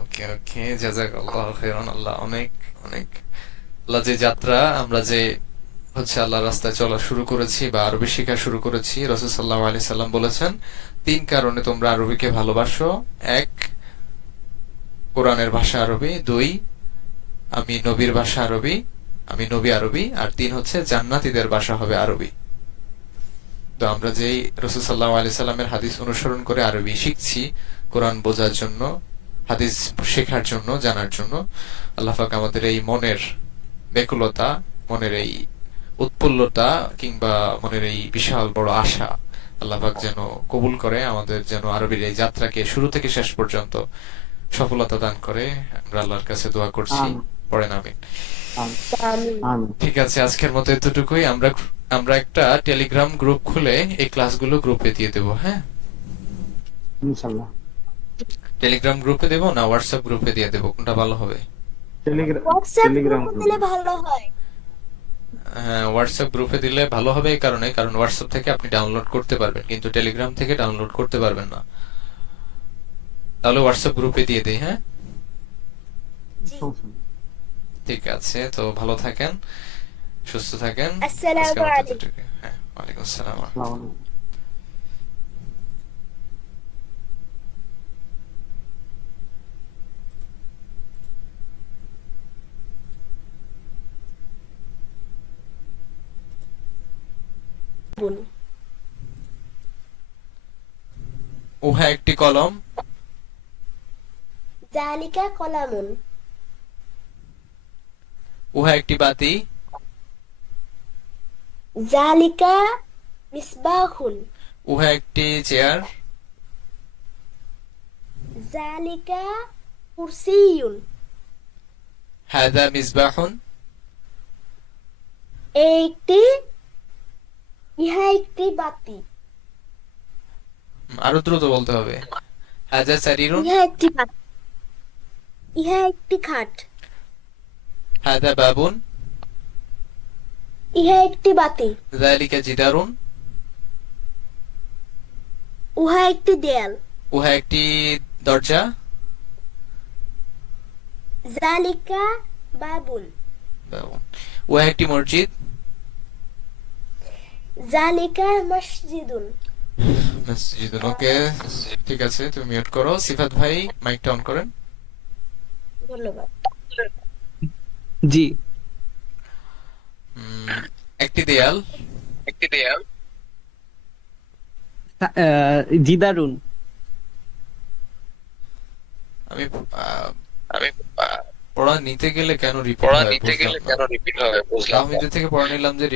ওকে ওকে, জাযাকাল্লাহু খাইরান। আল্লাহ অনেক অনেক, আল্লাহ যে যাত্রা আমরা যে হচ্ছে আল্লাহর রাস্তায় চলা শুরু করেছি বা আরবি শেখা শুরু করেছি, রাসূল সাল্লাল্লাহু আলাইহি সাল্লাম বলেছেন 3 কারণে তোমরা আরবিকে ভালোবাসো। 1, কোরআনের ভাষা আরবি। 2, আমি নবীর ভাষা আরবি, আমি নবী আরবি। আর 3 হচ্ছে জান্নাতীদের ভাষা হবে আরবি। তো আমরা যেই রাসূল সাল্লাল্লাহু আলাইহি সাল্লামের হাদিস অনুসরণ করে আরবি শিখছি, কোরআন বোঝার জন্য, হাদিস শেখার জন্য, জানার জন্য, আল্লাহ পাক আমাদের এই মনের ব্যাকুলতা, মনের এই উৎফুল্লতা কিংবা মনের এই বিশাল বড় আশা আল্লাহ পাক যেন কবুল করে, আমাদের যেন আরবির এই যাত্রাকে শুরু থেকে শেষ পর্যন্ত সফলতা দান করে। আমরা আল্লাহর কাছে দোয়া করছি, আমিন, পড়েন আমিন। আমিন, আমিন। আমিন। ঠিক আছে, আজকের মতো এতটুকুই। আমরা একটা টেলিগ্রাম গ্রুপ খুলে এই ক্লাসগুলো গ্রুপে দিয়ে দেবো, হ্যাঁ? ইনশাল্লাহ। টেলিগ্রাম গ্রুপে দেবো না হোয়াটসঅ্যাপ গ্রুপে দিয়ে দেবো, কোনটা ভালো হবে? হোয়াটসঅ্যাপ টেলিগ্রাম গ্রুপে দিলে ভালো হয়। হ্যাঁ, হোয়াটসঅ্যাপ গ্রুপে দিলে ভালো হবে এই কারণে, কারণ হোয়াটসঅ্যাপ থেকে আপনি ডাউনলোড করতে পারবেন, কিন্তু টেলিগ্রাম থেকে ডাউনলোড করতে পারবেন না। তাহলে হোয়াটসঅ্যাপ গ্রুপে দিয়ে দেই, হ্যাঁ? জি। ঠিক আছে, তো ভালো থাকেন, সুস্থ থাকেন। আসসালামু আজকের মতো আলাইকুম। এতটুকুই। হ্যাঁ, ওয়ালাইকুম আসসালাম। আসসালামু আলাইকুম। বলুন। উহা একটি কলম, জালিকা কলামুন, উহা একটি বাতি, জালিকা মিসবাহুন, উহা একটি চেয়ার, জালিকা কুরসিয়ুন, হাদা মিসবাহুন, ইহা একটি বাতি, আরো দ্রুত বলতে হবে। হাদা সারিরুন, ইহা একটি খাট, হাদা বাবুন, ইহা একটি বাতি, যালিকা জিদারুন, উহা একটি দেয়াল, উহা একটি দরজা, জালিকা বাবুন, বাবুন, উহা একটি মসজিদ, জালিকা মসজিদুন। মসজিদুন। ওকে, ঠিক আছে, তুমি মিউট করো। সিফাত ভাই মাইকটা অন করেন। ধন্যবাদ। জি। একটি দেয়াল, জিদারুন। আমি আমি পড়া নিতে গেলে কেন রিপিট হয় বুঝলাম না। লাহমিদের থেকে পড়া নিলাম যে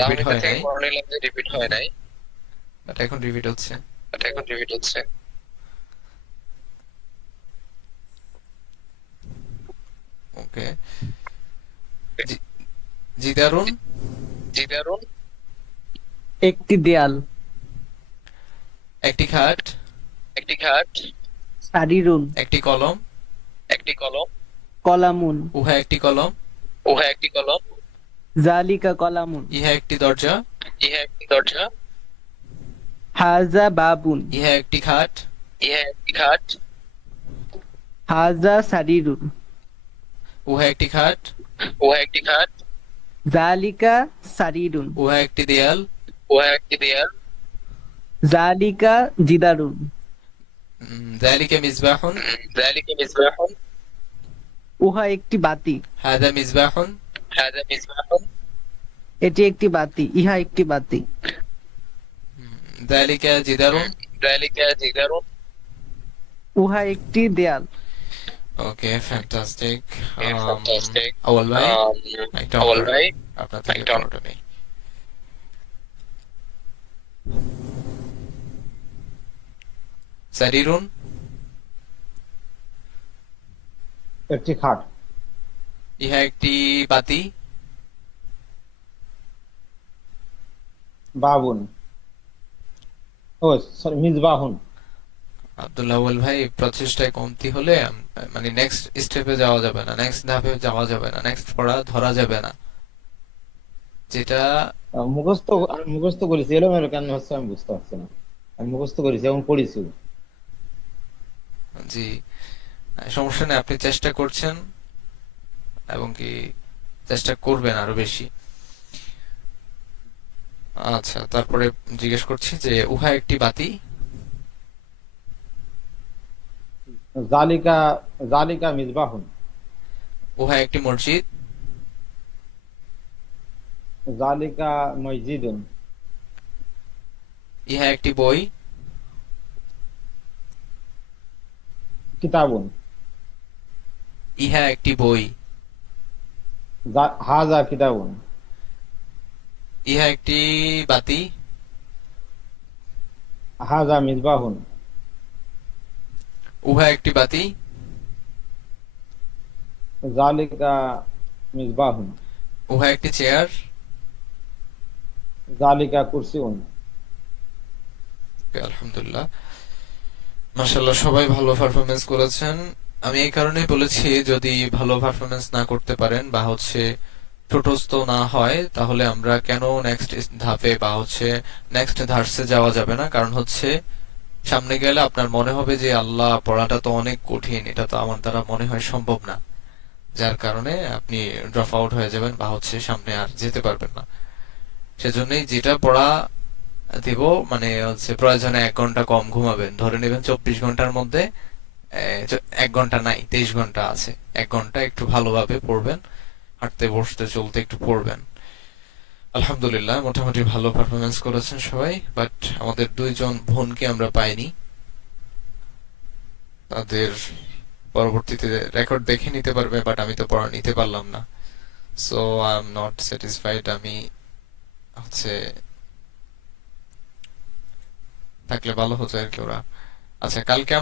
রিপিট হয় নাই, বাট এখন রিপিট হচ্ছে। ওকে। জিদারুন একটি দেয়াল। একটি খাট। সারিরুন একটি কলম। কলামুন। উহা একটি কলম। জালিকা কলামুন। ইহা একটি দরজা। হাজা বাবুন। ইহা একটি খাট। হাজা সারিরুন। উহা একটি খাট। জালিকা সারিরুন। উহা একটি দেয়াল। জালিকা জিদারুন। যালিকা মিসবাহুন। উহা একটি বাতি। হাদা মিসবাহুন। এটি একটি বাতি। ইহা একটি বাতি। যালিকা জিদারুন। উহা একটি দেয়াল। ওকে, ফ্যান্টাস্টিক। আউয়াল ভাই, একটা অর্ডার আপনার থেকে কোনোটা নেই। সারিরুন। একটি খাট। ইহা একটি বাতি। বাবুন, ও সরি, মিসবাহুন। আব্দুল্লাহ আউয়াল ভাই, প্রচেষ্টায় কমতি হলে মানে নেক্সট স্টেপে যাওয়া যাবে না, নেক্সট ধাপে যাওয়া যাবে না, নেক্সট পড়া ধরা যাবে না। যেটা আমি মুখস্থ করেছি, এলোমেলো কেন হচ্ছে আমি বুঝতে পারছি না। আমি মুখস্থ করেছি এবং পড়েছি। জি, সমস্যা নেই, আপনি চেষ্টা করছেন এবং কি চেষ্টা করবেন আরো বেশি। আচ্ছা, তারপরে জিজ্ঞেস করছি যে উহা একটি বাতি। জালিকা মিসবাহুন। উহা একটি মসজিদ। জালিকা মসজিদুন। ইহা একটি বই। কিতাবুন। ইহা একটি বই। হাজা কিতাবুন। ইহা একটি বাতি। হাজা মিসবাহুন। উহা একটি বাতি। জালিকা মিসবাহুন। উহা একটি চেয়ার। জালিকা কুরসিউন। আলহামদুলিল্লাহ, মাশাআল্লাহ, সবাই ভালো পারফরমেন্স করেছেন। আমি এই কারণেই বলেছি, যদি ভালো পারফরমেন্স না করতে পারেন বা ছোটস্থ না হয়, তাহলে আমরা কেন নেক্সট ধাপে বা নেক্সট ধার্সে যাওয়া যাবে না। কারণ সামনে গেলে আপনার মনে হবে যে আল্লাহ, পড়াটা তো অনেক কঠিন, এটা তো আমার দ্বারা মনে হয় সম্ভব না, যার কারণে আপনি ড্রপ আউট হয়ে যাবেন বা সামনে আর যেতে পারবেন না। সেজন্যই যেটা পড়া দিব, মানে প্রয়োজনে 1 ঘন্টা কম ঘুমাবেন, ধরে নেবেন 24 ঘন্টার মধ্যে 1 ঘন্টা নাই, 23 ঘন্টা আছে, 1 ঘন্টা একটু ভালোভাবে পড়বেন, হাঁটতে বসতে চলতে একটু পড়বেন। আলহামদুলিল্লাহ, মোটামুটি ভালো পারফরমেন্স করেছেন সবাই, বাট আমাদের 2 জন বোনকে আমরা পাইনি। তাদের পরবর্তীতে রেকর্ড দেখে নিতে পারবে, বাট আমি তো পড়া নিতে পারলাম না। So I am not satisfied. আমি থাকলে ভালো হতো আর কি ওরা। আচ্ছা, কালকে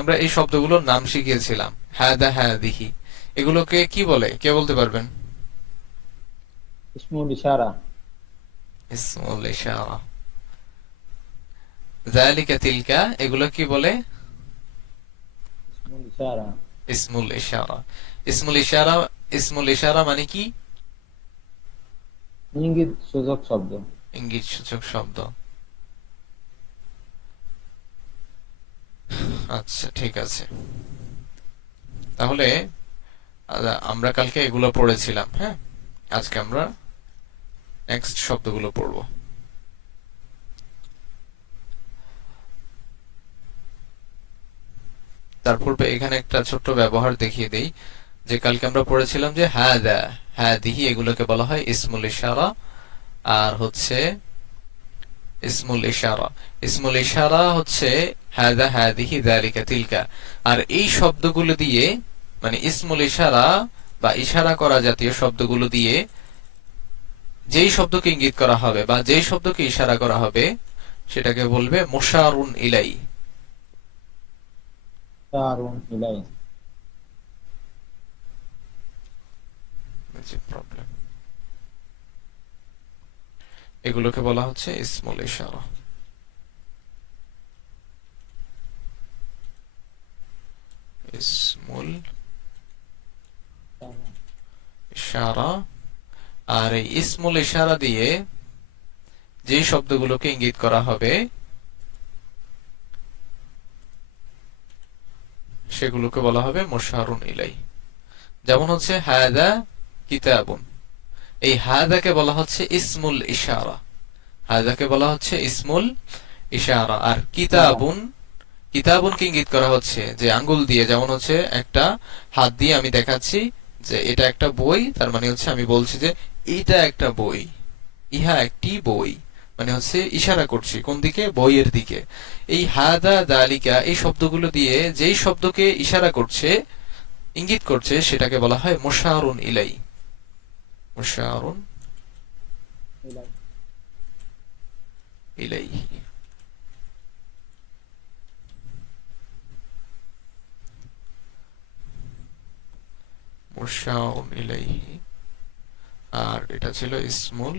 আমরা এই শব্দগুলোর নাম শিখিয়েছিলাম, হাদা, হাদিহি, এগুলোকে কি বলে, কে বলতে পারবেন? ইসমুল ইশারা। ইসমুল ইশারা। যালিকা, তিলকা, এগুলো কি বলে? ইসমুল ইশারা। ইসমুল ইশারা। ইসমুল ইশারা। ইসমুল ইশারা মানে কি? ইঙ্গিত সূচক শব্দ। ইঙ্গিত সূচক শব্দ। আচ্ছা, ঠিক আছে, তাহলে আমরা কালকে এগুলো পড়েছিলাম। হ্যাঁ, আজকে আমরা নেক্সট শব্দগুলো পড়ব। তারপর এখানে একটা ছোট্ট ব্যবহার দেখিয়ে দেই, যে কালকে আমরা পড়েছিলাম যে হাদা, হাদিহি, এগুলোকে বলা হয় ইসমুল ইশারা, আর হচ্ছে ইসমুল ইশারা। ইসমুল ইশারা হচ্ছে হাদা, হাদিহি, যালিকা, তিলকা। আর এই শব্দগুলো দিয়ে, মানে ইসমুল ইশারা বা ইশারা করা জাতীয় শব্দগুলো দিয়ে যেই শব্দকে ইঙ্গিত করা হবে বা যেই শব্দকে ইশারা করা হবে সেটাকে বলবে মুশারুন ইলাই। মুশারুন ইলাই। প্রবলেম, এগুলোকে বলা হচ্ছে ইসমুল ইশারা। ইসমুল ইশারা। আর এই ইসমুল ইশারা দিয়ে যে শব্দগুলোকে ইঙ্গিত করা হবে সেগুলোকে বলা হবে মুশারুন ইলাই। যেমন হচ্ছে হাদা কিতাবুন, এই হাদাকে বলা হচ্ছে ইসমুল ইশারা, হাদাকে বলা হচ্ছে ইসমুল ইশারা। আর কিতাবুন, কিতাবুনকে ইঙ্গিত করা হচ্ছে যে আঙ্গুল দিয়ে, যেমন হচ্ছে একটা হাত দিয়ে আমি দেখাচ্ছি যে এটা একটা বই, তার মানে হচ্ছে আমি বলছি যে এটা একটা বই, ইহা একটি বই, মানে হচ্ছে ইশারা করছি কোন দিকে, বইয়ের দিকে। এই হাদা, যালিকা এই শব্দগুলো দিয়ে যেই শব্দকে ইশারা করছে, ইঙ্গিত করছে, সেটাকে বলা হয় মুশারুন ইলাই। মুশারুন ইলাই। মুশারুন ইলাইহি। আর এটা ছিল ইসমুল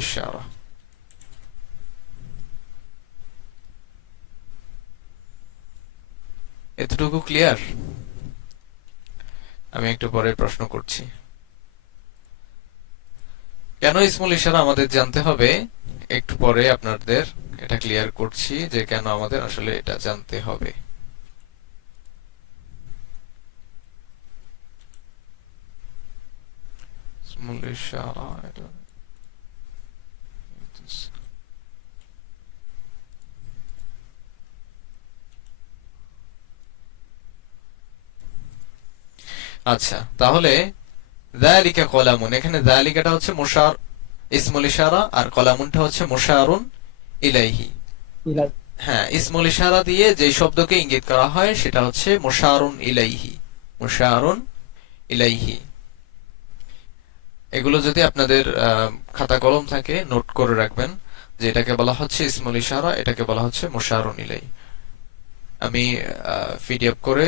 ইশারা। এতটুকু ক্লিয়ার? আমি একটু পরে প্রশ্ন করছি। কেন ইসমুল ইশারা আমাদের জানতে হবে, একটু পরে আপনাদের এটা ক্লিয়ার করছি যে কেন আমাদের আসলে এটা জানতে হবে। ইসমুল ইশারা আচ্ছা, তাহলে যালিকা কলামুন, এখানে যালিকাটা হচ্ছে মুশার, ইসমুল ইশারা, আর কলামুনটা হচ্ছে মুশারুন ইলাইহি। ইলাই। হ্যাঁ, ইসমুল ইশারা দিয়ে যে শব্দকে ইঙ্গিত করা হয় সেটা হচ্ছে মুশারুন ইলাইহি। মুশারুন ইলাইহি। এগুলো যদি আপনাদের খাতা কলম থাকে নোট করে রাখবেন যে এটাকে বলা হচ্ছে ইসমুল ইশারা, এটাকে বলা হচ্ছে মুশারুন ইলাই। আমি পিডিএফ করে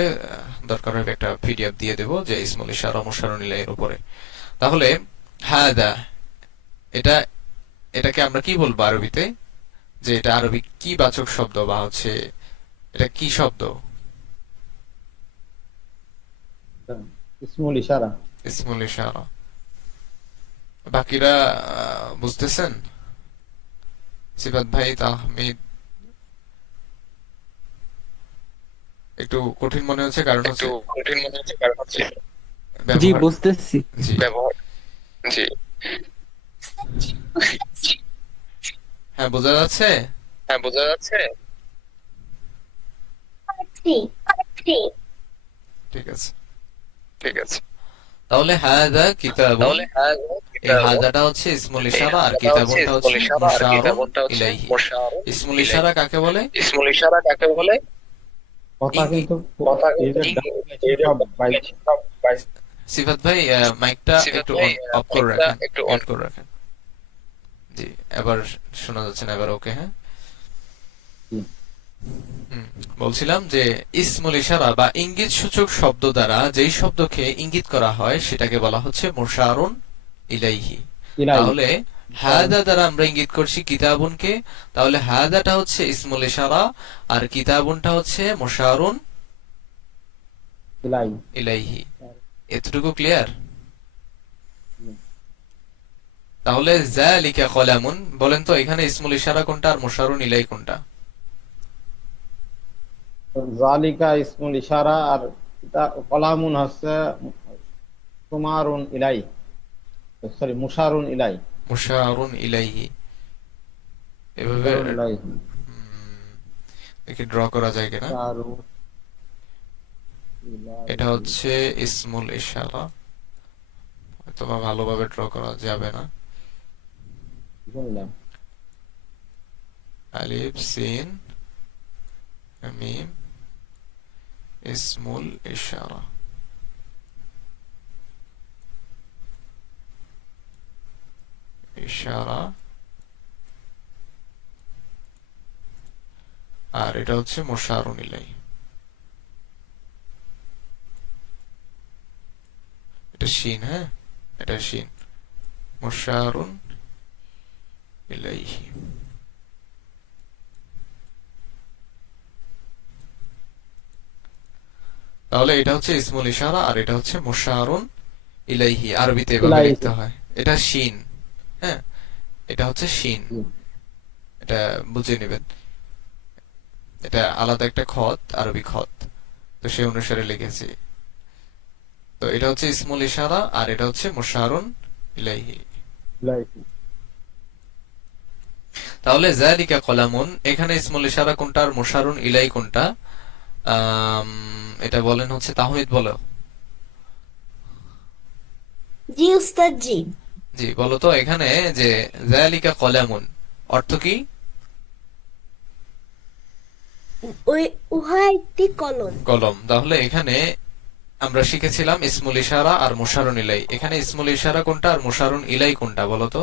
দরকার হবে একটা পিডিএফ দিয়ে দেব যে ইসমুল ইশারা মুশারুন ইলাইহির উপরে। তাহলে হাদা, এটা, এটাকে আমরা কি বলবো আরবিতে, যে এটা আরবি কি বাচক শব্দ বা হচ্ছে এটা কি শব্দ? ইসমুল ইশারা। ইসমুল ইশারা। বাকিরা বুঝতেছেন? সিফাত ভাই, তাহমিদ, একটু কঠিন মনে হচ্ছে কারণ হচ্ছে জি ব্যবহার। বুঝতেছি। জি, জি, হ্যাঁ বোঝা যাচ্ছে। হ্যাঁ বোঝা যাচ্ছে। ঠিক আছে, ঠিক আছে। তাহলে হাদা কিতাবুন, তাহলে হ্যাঁ, এই হাদাটা হচ্ছে ইসমুল ইশারা আর কিতাবুনটা হচ্ছে মুশারুন ইলাইহি। ইসমুল ইশারা কাকে বলে? ইসমুল ইশারা কাকে বলে? কথা কিন্তু কথা এই যে সব বাইরে। সিফাত ভাই মাইকটা একটু অফ করে রাখেন, একটু মিউট করে রাখেন। জি, এবার শোনা যাচ্ছে না, এবার ওকে? হ্যাঁ, বলছিলাম যে ইসমুল ইশারা বা ইঙ্গিত সূচক শব্দ দ্বারা যেই শব্দকে ইঙ্গিত করা হয় সেটাকে বলা হচ্ছে মুশারুন ইলাইহি। তাহলে হাদা দ্বারা আমরা ইঙ্গিত করছি কিতাবুনকে, তাহলে হাদাটা হচ্ছে ইসমুল ইশারা আর কিতাবুনটা হচ্ছে মুশারুন ইলাইহি। এতটুকু ক্লিয়ার? তাহলে যালিকা কলামুন, বলেন তো এখানে ইসমুল ইশারা কোনটা আর মুশারুন ইলাই কোনটা? জালিকা ইসমুল ইশারা আর কলামুন হচ্ছে তুমারুন ইলাই, সরি মুশারুন ইলাই। মুশারুন ইলাইহি। এভাবে দেখি ড্র করা যায় কিনা। এটা হচ্ছে ইসমুল ইশারা, তোমার ভালোভাবে ড্র করা যাবে না। শুনলাম। আলিফ সিন মিম ইসমুল ইশারা। ইশারা আর এটা হচ্ছে মুশারুন ইলাই। এটা শিন, হ্যাঁ এটা শিন, মুশারুন ইলাইহি। তাহলে এটা হচ্ছে ইসমুল ইশারা আর এটা হচ্ছে মুশারুন ইলাইহি। আরবিতে এভাবে ইলাইহি। লিখতে হয়। এটা শিন, হ্যাঁ এটা হচ্ছে শিন, এটা বুঝে নেবেন। এটা আলাদা একটা খত, আরবি খত, তো সেই অনুসারে লিখেছি। তো এটা হচ্ছে ইসমুল ইশারা আর এটা হচ্ছে মুশারুন ইলাইহি। তাহলে যালিকা কলামুন, এখানে ইসমুল ইশারা কোনটা আর মুশারুন ইলাই কোনটা? এটা বলেন হচ্ছে তাহমিদ, বলো। জি উস্তাদ জি। জি বলো তো, এখানে যে যালিকা কলামুন অর্থ কি? ওই উহা একটি কলম। কলম। তাহলে এখানে আমরা শিখেছিলাম ইসমুল ইশারা আর মুশারুন ইলাই। এখানে ইসমুল ইশারা কোনটা আর মুশারুন ইলাই কোনটা বলো তো?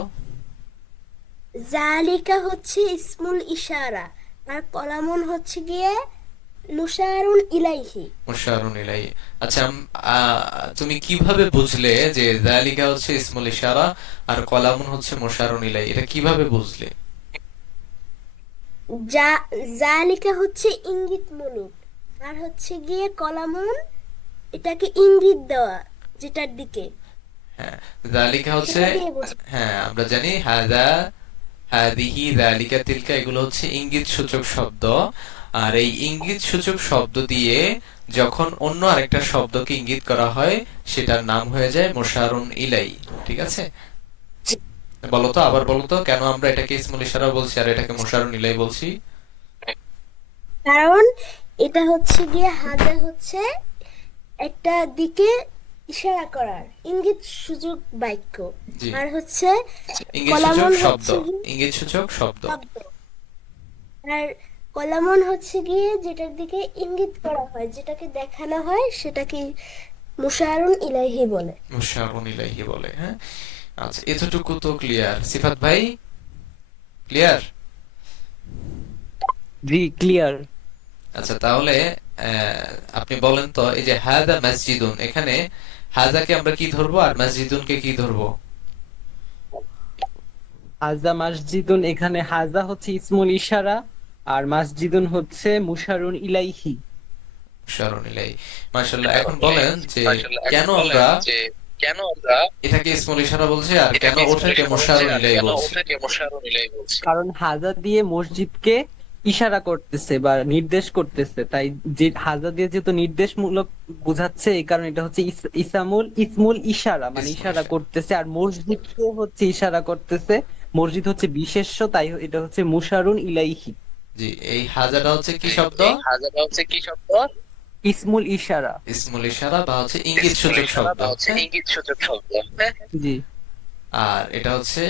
জালিকা হচ্ছে ইসমুল ইশারা আর কলামুন হচ্ছে গিয়ে মুশারুন ইলাইহি। মুশারুন ইলাই। আচ্ছা, তুমি কিভাবে বুঝলে যে যালিকা হচ্ছে ইসমুল ইশারা আর কলামুন হচ্ছে মুশারুন ইলাই? এটা কিভাবে বুঝলে? জালিকা হচ্ছে ইঙ্গিতমূলক আর হচ্ছে গিয়ে কলামুন এটাকে ইঙ্গিত দেওয়া যেটার দিকে। হ্যাঁ, যালিকা হচ্ছে, সেটা দিয়ে বুঝি। হ্যাঁ আমরা জানি হাযা, হাদিহি, যালিকা, তিলকা এগুলো হচ্ছে ইঙ্গিত সূচক শব্দ। আর এই ইঙ্গিত সূচক শব্দ দিয়ে যখন অন্য আরেকটা শব্দকে ইঙ্গিত করা হয় সেটার নাম হয়ে যায় মুশারুন ইলাই। ঠিক আছে, বলো তো, আবার বলো তো, কেন আমরা এটাকে ইসমুল ইশারা বলছি আর এটাকে মুশারুন ইলাই বলছি? কারণ এটা হচ্ছে গিয়ে হাজা হচ্ছে একটা দিকে ইশারা করার ইঙ্গিত সূচক বাক্য জি, আর হচ্ছে ইঙ্গিত সূচক কলামুন শব্দ, হচ্ছে গিয়ে ইঙ্গিত সূচক শব্দ। শব্দ আর কলামুন হচ্ছে গিয়ে যেটার দিকে ইঙ্গিত করা হয় যেটাকে দেখানো হয় সেটাকে মুশারুন ইলাইহি বলে। মুশারুন ইলাইহি বলে, হ্যাঁ। আচ্ছা, এতটুকু তো ক্লিয়ার। সিফাত ভাই ক্লিয়ার? জি ক্লিয়ার। আচ্ছা, তাহলে আপনি বলেন তো, এই যে হাদা মসজিদুন, এখানে হাদাকে আমরা কি ধরবো আর মসজিদুনকে কি ধরবো? হাজা মসজিদুন, এখানে হাজা হচ্ছে ইসমুল ইশারা আর মসজিদুন হচ্ছে মুশারুন ইলাইহি। মুশারুন ইলাই। মাশাআল্লাহ। এখন বলেন যে কেন আমরা কেন আমরা এটাকে ইসমুল ইশারা বলছি আর কেন এটাকে ইসমুল ওটাকে ইশারা মুশারুন বলছি আর ইলাই কেন বলছি? ওটাকে মুশারুন ইলাই বলছি? কারণ হাজা দিয়ে মসজিদকে ইশারা করতেছে বা নির্দেশ করতেছে, তাই যে হাজা দিয়ে যেহেতু নির্দেশমূলক বোঝাচ্ছে এই কারণে এটা হচ্ছে ইসমুল ইশারা, মানে ইসমুল ইশারা ইশারা। করতেছে। আর মসজিদকে হচ্ছে ইশারা করতেছে, মসজিদ হচ্ছে বিশেষ্য, তাই এটা হচ্ছে মুশারুন ইলাইহি। জি, এই হাজাটা হচ্ছে কি শব্দ? এই হাজাটা হচ্ছে কি শব্দ? ইসমুল ইশারা। ইসমুল ইশারা বা হচ্ছে ইঙ্গিত ইসমুল সূচক ইশারা শব্দ, বা হচ্ছে হ্যাঁ? ইঙ্গিত সূচক শব্দ, হ্যাঁ? জি। আর এটা হচ্ছে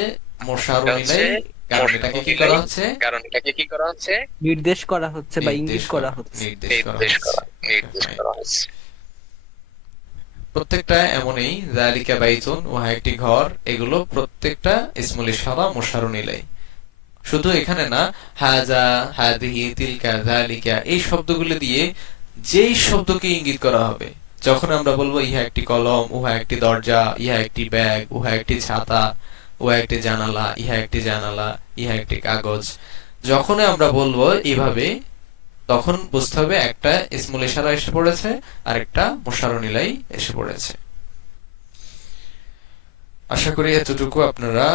মুশারুন এটা হচ্ছে ইলাই, কারণ এটাকে কি করা হচ্ছে? কারণ এটাকে কি করা হচ্ছে? নির্দেশ করা হচ্ছে বা নির্দেশ ইঙ্গিত করা হচ্ছে। নির্দেশ করা নির্দেশ হচ্ছে। করা, নির্দেশ হ্যাঁ। করা হচ্ছে। প্রত্যেকটা এমনই, যালিকা বাইতুন, উহা একটি ঘর, এগুলো প্রত্যেকটা ইসমুল ইশারা মুশারুন ইলাই। শুধু এখানে না, হাজা, হাদিহি, তিলকা, যালিকা এই শব্দগুলো দিয়ে যেই শব্দকে ইঙ্গিত করা হবে, যখন আমরা বলবো ইহা একটি কলম, উহা একটি দরজা, ইহা একটি ব্যাগ, উহা একটি ছাতা, উহা একটি জানালা, ইহা একটি জানালা, ইহা একটি কাগজ, যখন আমরা বলবো এইভাবে, তখন বুঝতে হবে একটা ইসমুল ইশারা এসে পড়েছে আর একটা মুশারুন ইলাই এসে পড়েছে। আশা করি এতটুকু আপনারা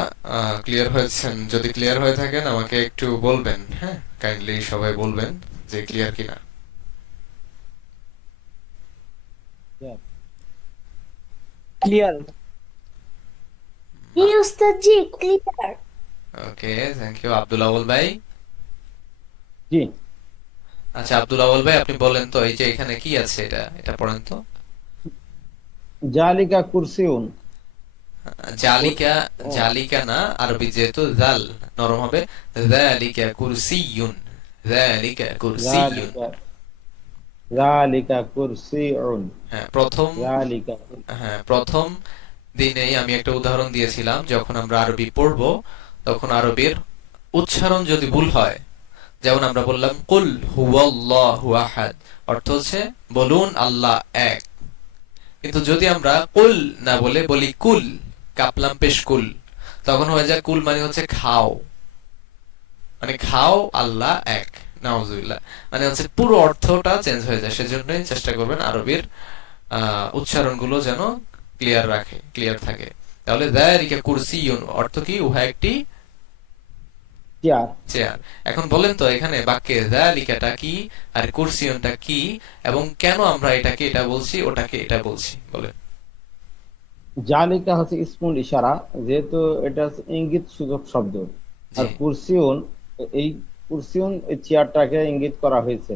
ক্লিয়ার হয়েছেন। যদি ক্লিয়ার হয়ে থাকেন আমাকে একটু বলবেন, হ্যাঁ কাইন্ডলি সবাই বলবেন যে ক্লিয়ার কিনা। ক্লিয়ার। জি উস্তাদ জি clear. Okay, thank you. Abdul Awal ভাই? জি। আচ্ছা, আব্দুল আউয়াল ভাই আপনি বলেন তো, এই যে এখানে কি আছে, এটা এটা পড়েন তো। জালিকা কুরসিউন। জালিকা, জালিকা না, আরবি যেহেতু জাল নরম হবে, যালিকা কুরসিয়ুন, যালিকা কুরসিয়ুন। যালিকা যালিকা কুরসিউন হ্যাঁ প্রথম, যালিকা হ্যাঁ প্রথম দিনেই আমি একটা উদাহরণ দিয়েছিলাম, যখন আমরা আরবি পড়বো তখন আরবির উচ্চারণ যদি ভুল হয়, যেমন আমরা বললাম কুল হুয়াল্লাহু আহাদ, অর্থ হচ্ছে বলুন আল্লাহ এক। কিন্তু যদি আমরা কুল না বলে বলি কুল, কাপলাম পেশ কুল, তখন হয়ে যায় কুল মানে হচ্ছে খাও, মানে খাও আল্লাহ এক, নাউজুবিল্লাহ, মানে হচ্ছে পুরো অর্থটা চেঞ্জ হয়ে যায়। সেজন্য চেষ্টা করবেন আরবির উচ্চারণগুলো যেন ক্লিয়ার থাকে। তাহলে যালিকা কুরসিয়ুন অর্থ কি? উহা একটি চেয়ার। চেয়ার। এখন বলেন তো এখানে বাক্যে যালিকাটা কি আর কুরসিয়নটা কি, এবং কেন আমরা এটাকে এটা বলছি ওটাকে এটা বলছি, বলেন। জালিকা হচ্ছে ইসমুল ইশারা, যেহেতু এটা হচ্ছে ইঙ্গিত সূচক শব্দ। আর জি, কুরসিউন, এই কুরসিউন এই চেয়ারটাকে ইঙ্গিত করা হয়েছে,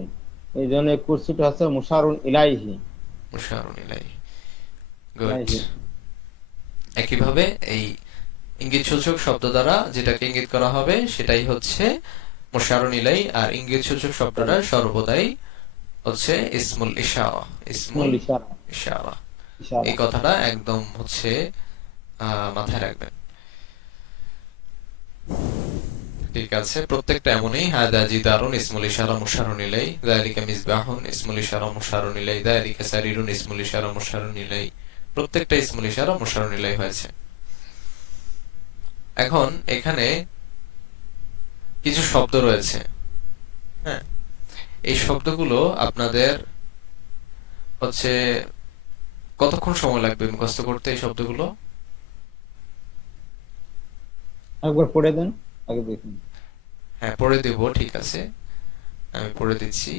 এই জন্য এই কুরসিটা হচ্ছে মুশারুন ইলাইহি। মুশারুন ইলাইহি। গুড। ইলাইহি। একইভাবে এই ইঙ্গিত সূচক শব্দ দ্বারা যেটাকে ইঙ্গিত করা হবে সেটাই হচ্ছে মুশারুন ইলাই, আর ইঙ্গিত সূচক শব্দটা সর্বদাই হচ্ছে ইসমুল ইশারা, ইসমুল ইসমুল ইশারা। ইশারা। ইশারা। এই কথাটা একদম হচ্ছে মাথায় রাখবেন। ঠিক আছে, প্রত্যেকটা এমনই। হাদা জিদারুন ইসমুল ইশারা মুশারুন ইলাই, যালিকা মিসবাহুন ইসমুল ইশারা মুশারুন ইলাই, যালিকা সারিরুন ইসমুল ইশারা মুশারুন ইলাই। প্রত্যেকটা ইসমুল ইশারা মুশারুন ইলাই হয়েছে। এখন এখানে কিছু শব্দ রয়েছে, হ্যাঁ, এই শব্দগুলো আপনাদের হচ্ছে কতক্ষণ সময় লাগবে মুখস্থ করতে এই শব্দগুলো? একবার পড়ে দেন, আগে দেখুন। হ্যাঁ পড়ে দেব, ঠিক আছে, আমি পড়ে দিচ্ছি।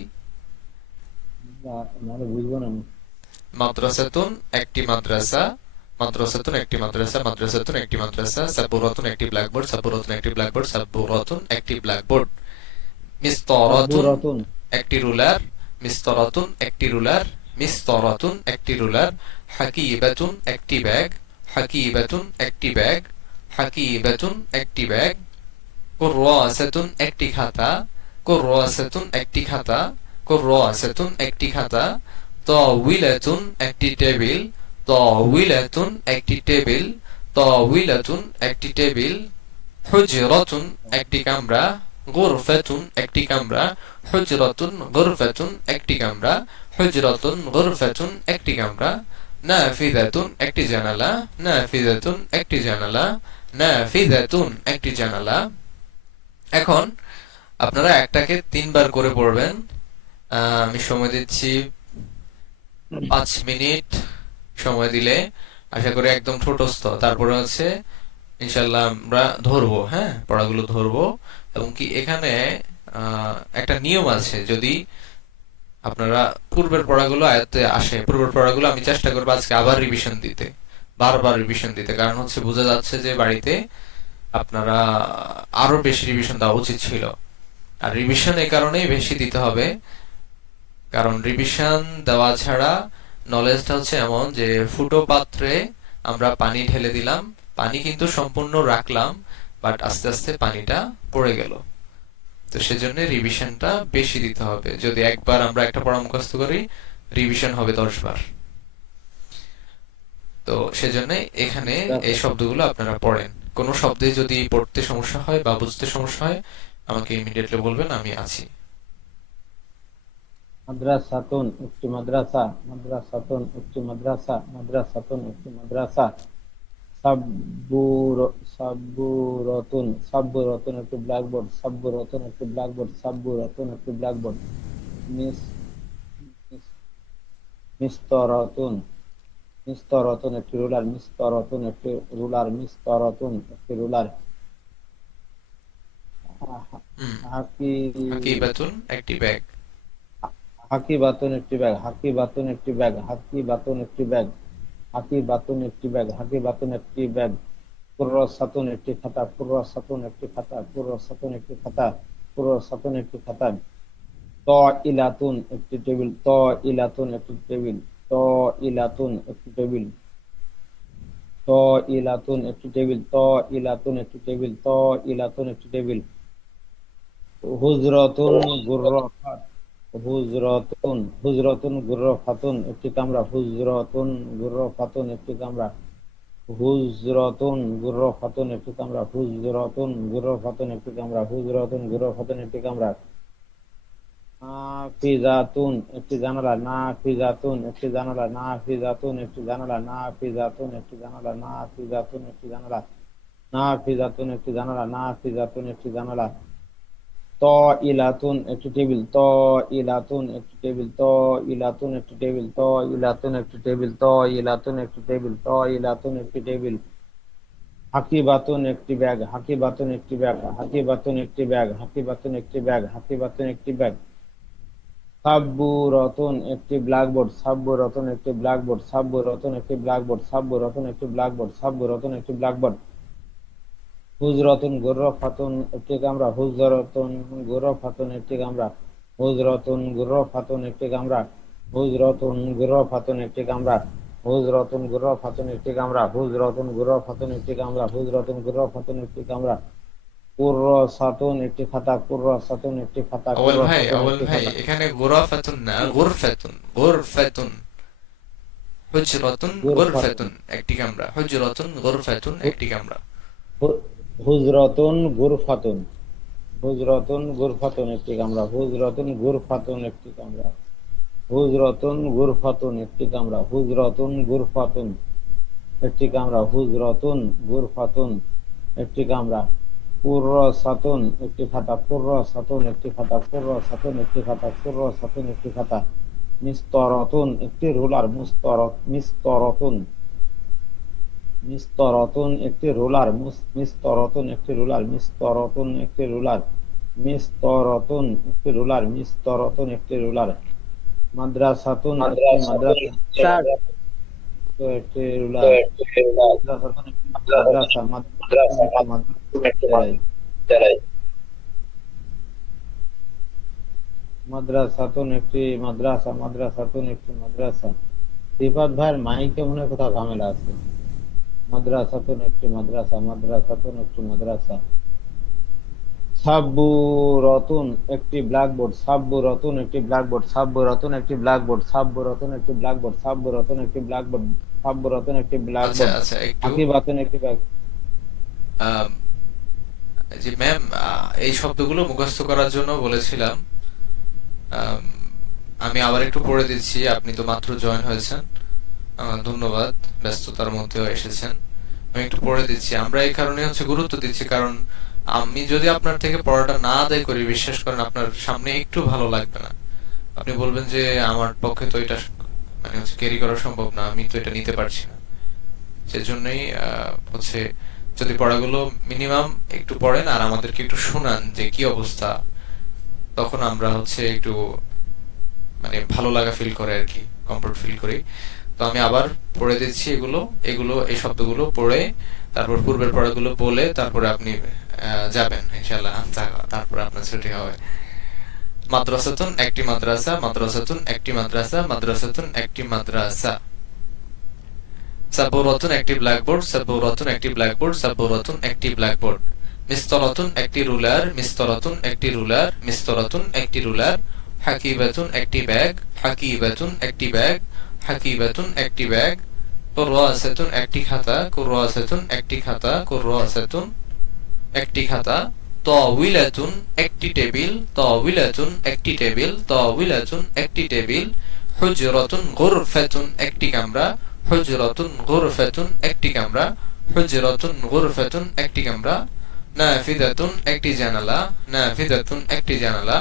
নাহলে বুঝবো না আমি। মাদ্রাসাতুন একটি মাদ্রাসা, মাদ্রাসাতুন একটি মাদ্রাসা, মাদ্রাসাতুন একটি মাদ্রাসা, সাবুরাতুন একটি ব্ল্যাকবোর্ড, সাবুরাতুন একটি ব্ল্যাকবোর্ড, সাবুরাতুন একটি ব্ল্যাকবোর্ড। মিসতারাতুন সাবুরাতুন একটি রুলার, মিসতারাতুন একটি রুলার, মিসতারাতুন একটি রুলার। হাকিবাতুন একটি ব্যাগ, হাকিবাতুন একটি ব্যাগ, হাকিবাতুন একটি ব্যাগ। কুররাসাতুন একটি খাতা, কুররাসাতুন একটি খাতা, কুররাসাতুন একটি খাতা। তাওয়িলাতুন একটি টেবিল, তাওয়িলাতুন একটি টেবিল, তাওয়িলাতুন একটি টেবিল। হুজরাতুন একটি কামরা, গুরফাতুন একটি কামরা, হুজরাতুন গুরফাতুন একটি কামরা, হুজরাতুন গুরফাতুন একটি কামরা। নাফিযাতুন একটি জানালা, নাফিযাতুন একটি জানালা, নাফিযাতুন একটি জানালা। এখন আপনারা একটাকে 3 বার করে পড়বেন। আমি সময় দিচ্ছি 5 মিনিট। সময় দিলে আশা করি একদম ঠোঁটস্থ, তারপরে হচ্ছে ইনশাল্লাহ আমরা ধরবো, হ্যাঁ পড়াগুলো ধরবো। এবং কি এখানে একটা নিয়ম আছে, যদি আপনারা পূর্বের পড়াগুলো আয়ত্তে আসে, পূর্বের পড়াগুলো আমি চেষ্টা করবো আজকে আবার রিভিশন দিতে, বারবার রিভিশন দিতে, কারণ হচ্ছে বোঝা যাচ্ছে যে বাড়িতে আপনারা আরো বেশি রিভিশন দেওয়া উচিত ছিল। আর রিভিশন এই কারণেই বেশি দিতে হবে, কারণ রিভিশন দেওয়া ছাড়া নলেজটা হচ্ছে এমন যে ফুটো পাত্রে আমরা পানি ঢেলে দিলাম, পানি কিন্তু সম্পূর্ণ রাখলাম, বাট আস্তে আস্তে পানিটা পড়ে গেল। তো সেজন্য রিভিশনটা বেশি দিতে হবে। যদি একবার আমরা একটা পড়া মুখস্থ করি, রিভিশন হবে 10 বার। তো সেজন্য এখানে এই শব্দগুলো আপনারা পড়েন। কোনো শব্দে যদি পড়তে সমস্যা হয় বা বুঝতে সমস্যা হয় আমাকে ইমিডিয়েটলি বলবেন, আমি আছি। মাদ্রাসাতুন একটি মাদ্রাসা, মাদ্রাসাতুন একটি মাদ্রাসা, মাদ্রাসাতুন একটি মাদ্রাসা। সাব্বুরাতুন, সাব্বুরাতুন একটি ব্ল্যাকবোর্ড, সাব্বুরাতুন একটি ব্ল্যাকবোর্ড, সাব্বুরাতুন একটি ব্ল্যাকবোর্ড। মিস্তরাতুন, মিস্তরাতুন একটি রুলার, মিস্তরাতুন একটি রুলার, মিস্তরাতুন একটি রুলার। হাকি হাকিবাতুন একটি ব্যাগ, হাকিবাতুন একটি ব্যাগ, হাকিবাতুন একটি ব্যাগ, হাকিবাতুন একটি ব্যাগ, হাকিবাতুন একটি ব্যাগ, হাকিবাতুন একটি ব্যাগ। কুররাসাতুন একটি খাতা, কুররাসাতুন একটি খাতা, কুররাসাতুন একটি খাতা, কুররাসাতুন একটি খাতা। তাইলাতুন একটি টেবিল, তাইলাতুন একটি টেবিল, তাইলাতুন একটি টেবিল। ত ইলাতুন একটি টেবিল, ত ইলাতুন একটি টেবিল, ত ইলাতুন একটি টেবিল। হুজরাতুন গুররাফাত, হুজরাতুন গুররাফাতুন একটি কামরা, হুজরাতুন গুররাফাতুন একটি কামরা, হুজরাতুন গুররাফাতুন একটি কামরা, হুজরাতুন গুররাফাতুন একটি কামরা, হুজরাতুন গুররাফাতুন একটি কামরা। নাফিজাতুন একটি জানালা, নাফিজাতুন একটি জানালা, নাফিজাতুন একটি জানালা, নাফিজাতুন একটি জানালা, নাফিজাতুন একটি জানালা, নাফিজাতুন একটি জানালা, নাফিজাতুন একটি জানালা। ত ইলাতুন একটি টেবিল, ত ইলাতুন একটি টেবিল, ত ইলাতুন একটি টেবিল, ত ইলাতুন একটি টেবিল, ত ইলাতুন একটি টেবিল, ত ইলাতুন একটি টেবিল। হাকিবাতুন একটি ব্যাগ, হাকিবাতুন একটি ব্যাগ, হাকিবাতুন একটি ব্যাগ, হাকিবাতুন একটি ব্যাগ, হাকিবাতুন একটি ব্যাগ। সাব্বুরাতুন একটি ব্ল্যাকবোর্ড, সাব্বুরাতুন একটি ব্ল্যাকবোর্ড, সাব্বুরাতুন একটি ব্ল্যাকবোর্ড, সাব্বুরাতুন একটি ব্ল্যাকবোর্ড, সাব্বুরাতুন একটি ব্ল্যাকবোর্ড। হুজরাতুন গুররাফাতুন একটি কামরা, হুজরাতুন গুররাফাতুন একটি কামরা, হুজরাতুন গুররাফাতুন একটি কামরা, হুজরাতুন গুররাফাতুন একটি কামরা, হুজরাতুন গুররাফাতুন একটি কামরা, হুজরাতুন গুররাফাতুন একটি কামরা, হুজরাতুন গুররাফাতুন একটি কামরা। কুররাসাতুন একটি খাতা, কুররাসাতুন একটি খাতা, কুররাসাতুন আউয়াল একটি ভাই খাতা। এখানে গোরাফাতুন না গুরফাতুন, গুরফাতুন। হুজরাতুন গুরফাতুন, গুরফাতুন একটি কামরা, হুজরাতুন গুরফাতুন একটি কামরা। হুজরাতুন গুরফাতুন, হুজরাতুন গুরফাতুন একটি কামরা, হুজরাতুন গুরফাতুন একটি কামরা, হুজরাতুন গুরফাতুন একটি কামরা, হুজরাতুন গুরফাতুন একটি কামরা, হুজরাতুন গুরফাতুন একটি কামরা। কুররাসাতুন একটি খাতা, কুররাসাতুন একটি খাতা, কুররাসাতুন একটি খাতা, কুররাসাতুন একটি খাতা। মিস্তরাতুন একটি রুলার, মিস্তরাতুন, মিস্তরাতুন একটি রুলার, মিস্তরাতুন একটি রুলার, মিস্তরাতুন একটি রুলার, মিস্তরাতুন একটি রুলার, মিস্তরাতুন একটি রুলার। মাদ্রাসাতুন একটি মাদ্রাসা, স্যার একটি রুলার, মাদ্রাসাতুন একটি মাদ্রাসা, মাদ্রাসাতুন একটি মাদ্রাসা। মাদ্রাসাতুন একটি মাদ্রাসা, মাদ্রাসাতুন একটি মাদ্রাসা। সিফাত ভাইয়ের মাইকে মনে হয় কোথাও ঝামেলা আছে। মাদ্রাসাতুন একটি মাদ্রাসা, মাদ্রাসাতুন একটি মাদ্রাসা। সাব্বুরাতুন একটি ব্ল্যাকবোর্ড, সাব্বুরাতুন একটি ব্ল্যাকবোর্ড, সাব্বুরাতুন একটি ব্ল্যাকবোর্ড, সাব্বুরাতুন একটি ব্ল্যাকবোর্ড, সাব্বুরাতুন একটি ব্ল্যাকবোর্ড, সাব্বুরাতুন একটি আচ্ছা ব্ল্যাকবোর্ড। আচ্ছা একটু হাকিবাতুন একটি ব্যাগ। আম, জি ম্যাম, এই শব্দগুলো মুখস্থ করার জন্য বলেছিলাম। আম, আমি আবার একটু পড়ে দিচ্ছি, আপনি তো মাত্র জয়েন হয়েছেন। ধন্যবাদ, ব্যস্ততার মধ্যেও এসেছেন। আমি একটু পড়ে দিচ্ছি। আমরা এই কারণে হচ্ছে গুরুত্ব দিচ্ছি, কারণ আমি যদি আপনার থেকে পড়াটা না আদায় করি, বিশ্বাস করেন আপনার সামনে একটু ভালো লাগবে না। আপনি বলবেন যে আমার পক্ষে তো এটা মানে হচ্ছে ক্যারি করা সম্ভব না, আমি তো এটা নিতে পারছি না। সেজন্যই হচ্ছে যদি পড়াগুলো মিনিমাম একটু পড়েন আর আমাদেরকে একটু শোনান যে কি অবস্থা, তখন আমরা হচ্ছে একটু মানে ভালো লাগা ফিল করে আর কি, কমফোর্ট ফিল করি। তো আমি আবার পড়ে দিচ্ছি এগুলো, এই শব্দগুলো পড়ে তারপর পূর্বের পড়াগুলো বলে তারপরে আপনি যাবেন ইনশাআল্লাহ, তারপর আপনার ছুটি হবে। মাদ্রাসাতুন একটি মাদ্রাসা, মাদ্রাসাতুন একটি মাদ্রাসা, মাদ্রাসাতুন একটি মাদ্রাসা। সাবুরাতুন একটি ব্ল্যাকবোর্ড, সাবুরাতুন একটি ব্ল্যাকবোর্ড, সাবুরাতুন একটি ব্ল্যাকবোর্ড। মিস্তরাতুন একটি রুলার, মিস্তরাতুন একটি রুলার, মিস্তরাতুন একটি রুলার। হাকিবাতুন একটি ব্যাগ, হাকিবাতুন একটি ব্যাগ, হাকিবাতুন একটি ব্যাগ। কুররাসাতুন একটি খাতা, কুররাসাতুন একটি খাতা, কুররাসাতুন একটি খাতা। তাওইলাতুন একটি টেবিল, তাওইলাতুন একটি টেবিল, তাওইলাতুন একটি টেবিল। হুজরাতুন গুরফাতুন একটি কামরা, হুজরাতুন গুরফাতুন একটি কামরা, হুজরাতুন গুরফাতুন একটি কামরা। নাফিদাতুন একটি জানালা, নাফিদাতুন একটি জানালা,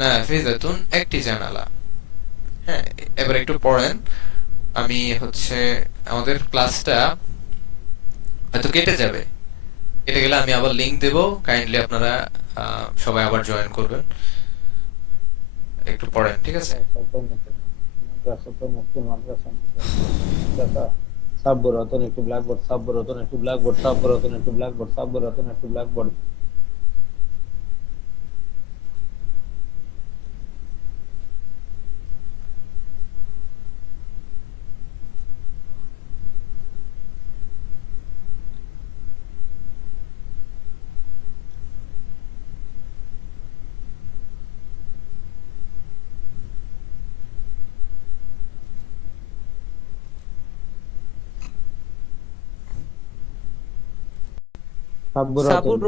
নাফিদাতুন একটি জানালা। হ্যাঁ, এবার একটু পড়েন। আমি হচ্ছে আমাদের ক্লাসটা হয়তো কেটে যাবে, কেটে গেলে আমি আবার লিংক দেব, কাইন্ডলি আপনারা সবাই আবার জয়েন করবেন। একটু পড়েন, ঠিক আছে? মাদ্রাসাতুন একটি মাদ্রাসা, মাদ্রাসা। সাব্বুরাতুন একটি ব্ল্যাকবোর্ড, সাব্বুরাতুন একটি ব্ল্যাকবোর্ড, সাব্বুরাতুন একটি ব্ল্যাকবোর্ড, সাব্বুরাতুন একটি ব্ল্যাকবোর্ড। সাবুরাতুন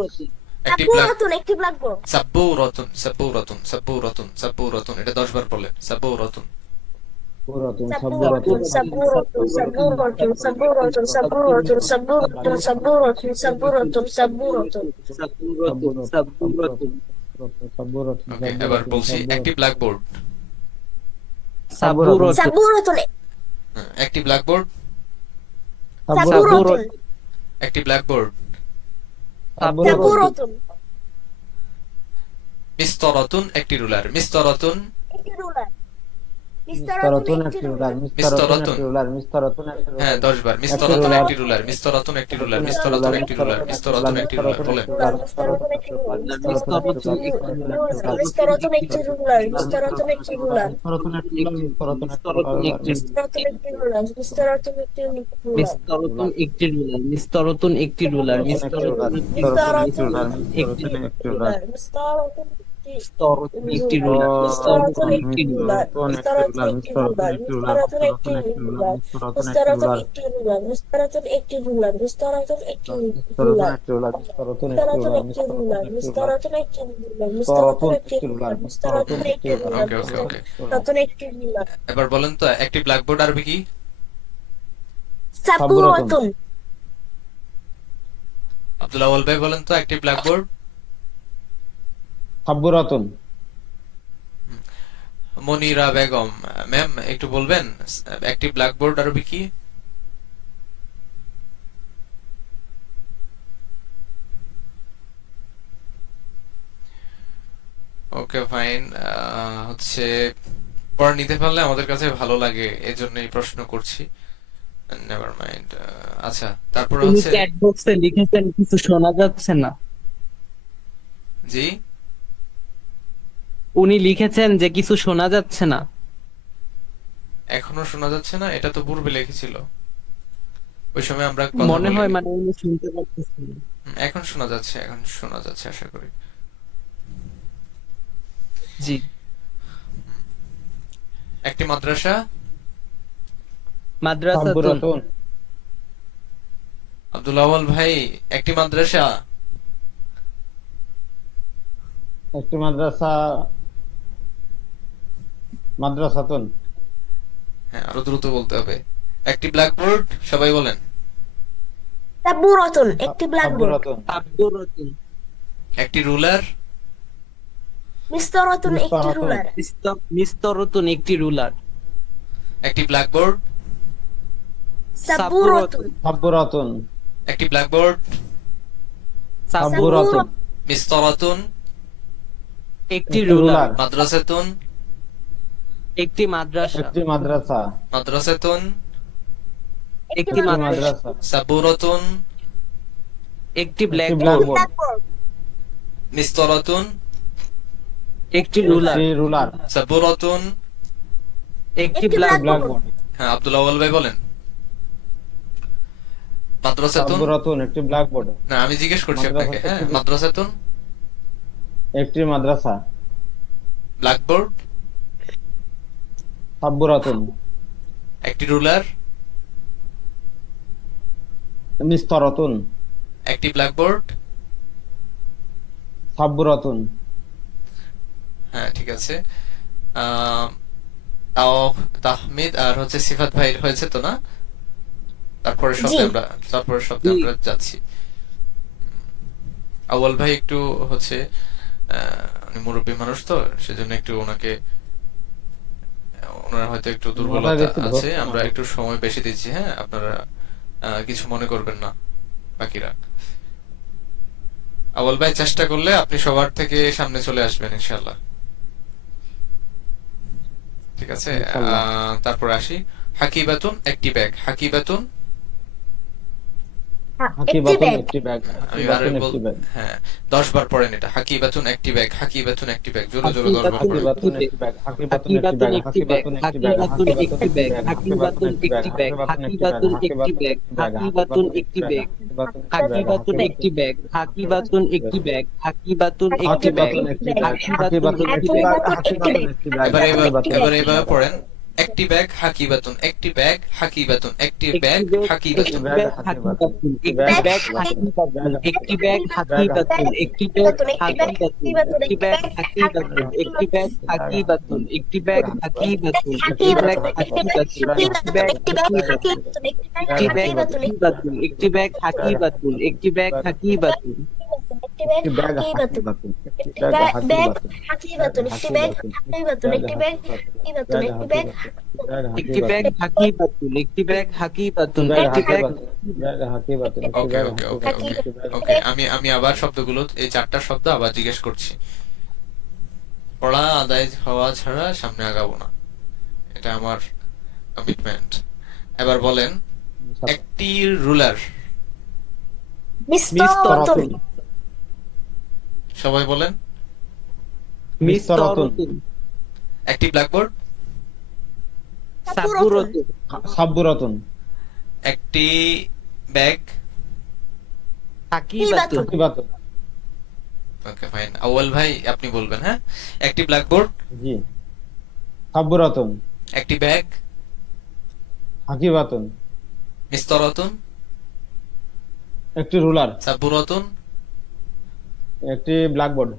একটি ব্ল্যাক সাবুরাতুন একটি ব্ল্যাকবোর্ড। সাব্বুরাতুন সাব্বুরাতুন সাব্বুরাতুন সাব্বুরাতুন এটা 10 বার বলেন সাব্বুরাতুন সাবুরাতুন সাবুরাতুন সাবুরাতুন সাবুরাতুন সাবুরাতুন সাবুরাতুন সাবুরাতুন সাবুরাতুন সাবুরাতুন সাবুরাতুন ওকে এবার বলছি একটি ব্ল্যাকবোর্ড সাবুরাতুন সাবুরাতুন একটি ব্ল্যাকবোর্ড সাবুরাতুন একটি ব্ল্যাকবোর্ড সাবুরাতুন মিস্তরাতুন একটি রুলার মিস্তরাতুন একটি রুলার মিস্তরাতুন মিস্তরাতুন একটি একটি রুলার রুলার মিস্তরাতুন একটি রুলার মিস্তরাতুন একটি রুলার হ্যাঁ 10 বার মিস্তরাতুন একটি রুলার মিস্তরাতুন একটি রুলার মিস্তরাতুন একটি রুলার মিস্তরাতুন একটি রুলার বলেন মিস্তরাতুন একটি রুলার মিস্তরাতুন একটি রুলার মিস্তরাতুন একটি রুলার মিস্তরাতুন একটি রুলার মিস্তরাতুন একটি রুলার মিস্তরাতুন একটি রুলার মিস্তরাতুন একটি রুলার মিস্তরাতুন একটি রুলার মিস্তরাতুন একটি রুলার মিস্তরাতুন মিস্তরাতুন একটি রুলার মিস্তরাতুন একটি রুলার মিস্তরাতুন একটি রুলার মিস্তরাতুন একটি রুলার মিস্তরাতুন একটি রুলার মিস্তরাতুন একটি রুলার মিস্তরাতুন একটি রুলার মিস্তরাতুন একটি রুলার মিস্তরাতুন একটি রুলার মিস্তরাতুন একটি রুলার মিস্তরাতুন একটি রুলার ওকে ওকে ওকে মিস্তরাতুন একটি রুলার এবার বলেন তো একটি ব্ল্যাকবোর্ড আরবি কি সাবুরাতুন আব্দুল আউয়াল ভাই বলেন তো একটি ব্ল্যাকবোর্ড সাবুরাতুন মনিরা বেগম ম্যাম একটু বলবেন একটি ব্ল্যাকবোর্ড আরবি কি ওকে ফাইন হচ্ছে পড়া নিতে পারলে আমাদের কাছে ভালো লাগে এজন্যই প্রশ্ন করছি নেভার মাইন্ড আচ্ছা তারপরে উনি হচ্ছে চ্যাট বক্সে লিখেছেন কিছু শোনা যাচ্ছে না জি উনি লিখেছেন যে কিছু শোনা যাচ্ছে না এখনো শোনা যাচ্ছে না এটা তো পূর্বে লিখেছিল ওই সময় আমরা কথা মনে বলিনি। হয় মানে উনি শুনতে পাচ্ছেন না। এখন শোনা যাচ্ছে আশা করি জি একটি মাদ্রাসা মাদ্রাসাতুন সাবুরাতুন আব্দুল আউয়াল ভাই একটি মাদ্রাসা একটি মাদ্রাসাতুন হ্যাঁ আরো দ্রুত বলতে হবে একটি ব্ল্যাকবোর্ড সবাই বলেন সাবুরাতুন একটি ব্ল্যাকবোর্ড সাবুরাতুন সাবুরাতুন একটি রুলার মিস্তরাতুন একটি রুলার মিস্তরাতুন একটি রুলার একটি ব্ল্যাকবোর্ড সাবুরাতুন সাবুরাতুন একটি ব্ল্যাকবোর্ড সাবুরাতুন মিস্তরাতুন একটি রুলার মাদ্রাসাতুন একটি মাদ্রাসা একটি মাদ্রাসা মাদ্রাসাতুন একটি মাদ্রাসা মাদ্রাসা সাবুরাতুন একটি একটি ব্ল্যাকবোর্ড ব্ল্যাকবোর্ড মিস্তরাতুন একটি রুলার একটি রুলার সাবুরাতুন একটি একটি ব্ল্যাকবোর্ড ব্ল্যাকবোর্ড হ্যাঁ আব্দুল আউয়াল ভাই বলেন মাদ্রাসাতুন সাবুরাতুন একটি ব্ল্যাকবোর্ড না আমি জিজ্ঞেস করছি আপনাকে মাদ্রাসাতুন হ্যাঁ মাদ্রাসাতুন একটি মাদ্রাসা ব্ল্যাকবোর্ড সাবুরাতুন একটি রুলার মিস্তরাতুন একটি ব্ল্যাকবোর্ড সাবুরাতুন হ্যাঁ ঠিক আছে তাও তাহমিদ আর হচ্ছে সিফাত ভাই হয়েছে তো না তারপরে শব্দে আমরা যাচ্ছি আউয়াল ভাই একটু হচ্ছে উনি মুরব্বী মানুষ তো সেজন্য একটু ওনার হয়তো একটু দুর্বলতা আছে আমরা একটু সময় বেশি দিচ্ছি হ্যাঁ আপনারা কিছু মনে করবেন না বাকিরা আউয়াল ভাই চেষ্টা করলে আপনি সবার থেকে সামনে চলে আসবেন ইনশাআল্লাহ ঠিক আছে তারপর আসি হাকিবাতুন একটি ব্যাগ হাকিবাতুন হাকিবাতুন একটি ব্যাগ আমি আরো হ্যাঁ 10 বার পড়েন এটা হাকিবাতুন একটি ব্যাগ হাকিবাতুন একটি ব্যাগ জোরে জোরে 10 বার পড়েন হাকিবাতুন একটি ব্যাগ হাকিবাতুন একটি ব্যাগ হাকিবাতুন একটি ব্যাগ হাকিবাতুন একটি ব্যাগ হাকিবাতুন একটি ব্যাগ হাকিবাতুন একটি ব্যাগ হাকিবাতুন একটি ব্যাগ হাকিবাতুন একটি ব্যাগ হাকিবাতুন একটি ব্যাগ হাকিবাতুন একটি ব্যাগ এবার এভাবে পড়েন একটি ব্যাগ হাকিবাতুন, একটি ব্যাগ হাকিবাতুন, একটি ব্যাগ হাকিবাতুন, একটি ব্যাগ হাকিবাতুন, একটি ব্যাগ হাকিবাতুন, একটি ব্যাগ হাকিবাতুন, একটি ব্যাগ হাকিবাতুন, একটি ব্যাগ হাকিবাতুন, একটি ব্যাগ হাকিবাতুন, একটি ব্যাগ হাকিবাতুন, একটি ব্যাগ হাকিবাতুন, একটি ব্যাগ হাকিবাতুন, একটি ব্যাগ হাকিবাতুন, একটি ব্যাগ হাকিবাতুন, একটি ব্যাগ হাকিবাতুন, একটি ব্যাগ হাকিবাতুন, একটি ব্যাগ হাকিবাতুন, একটি ব্যাগ একটি ব্যাগ হাকিবাতুন, একটি ব্যাগ হাকিবাতুন, একটি ব্যাগ ওকে ওকে ওকে ওকে ওকে আমি আবার শব্দগুলো, এই চারটা শব্দ আবার জিজ্ঞেস করছি। পড়া আদায় হওয়া ছাড়া সামনে আগাবো না, এটা আমার কমিটমেন্ট। এবার বলেন, একটি রুলার। মিস্তরাতুন, সবাই বলেন। মিস্তরাতুন, একটি ব্ল্যাকবোর্ড। সাবুরাতুন, সাব্বুরাতুন, একটি ব্যাগ। হাকিবাতুন, হাকিবাতুন, okay fine. আউয়াল ভাই আপনি বলবেন। হ্যাঁ, একটি ব্ল্যাকবোর্ড, জি, সাব্বুরাতুন, একটি ব্যাগ, হাকিবাতুন, মিস্তরাতুন, একটি রুলার, সাবুরাতুন, একটি ব্ল্যাকবোর্ড,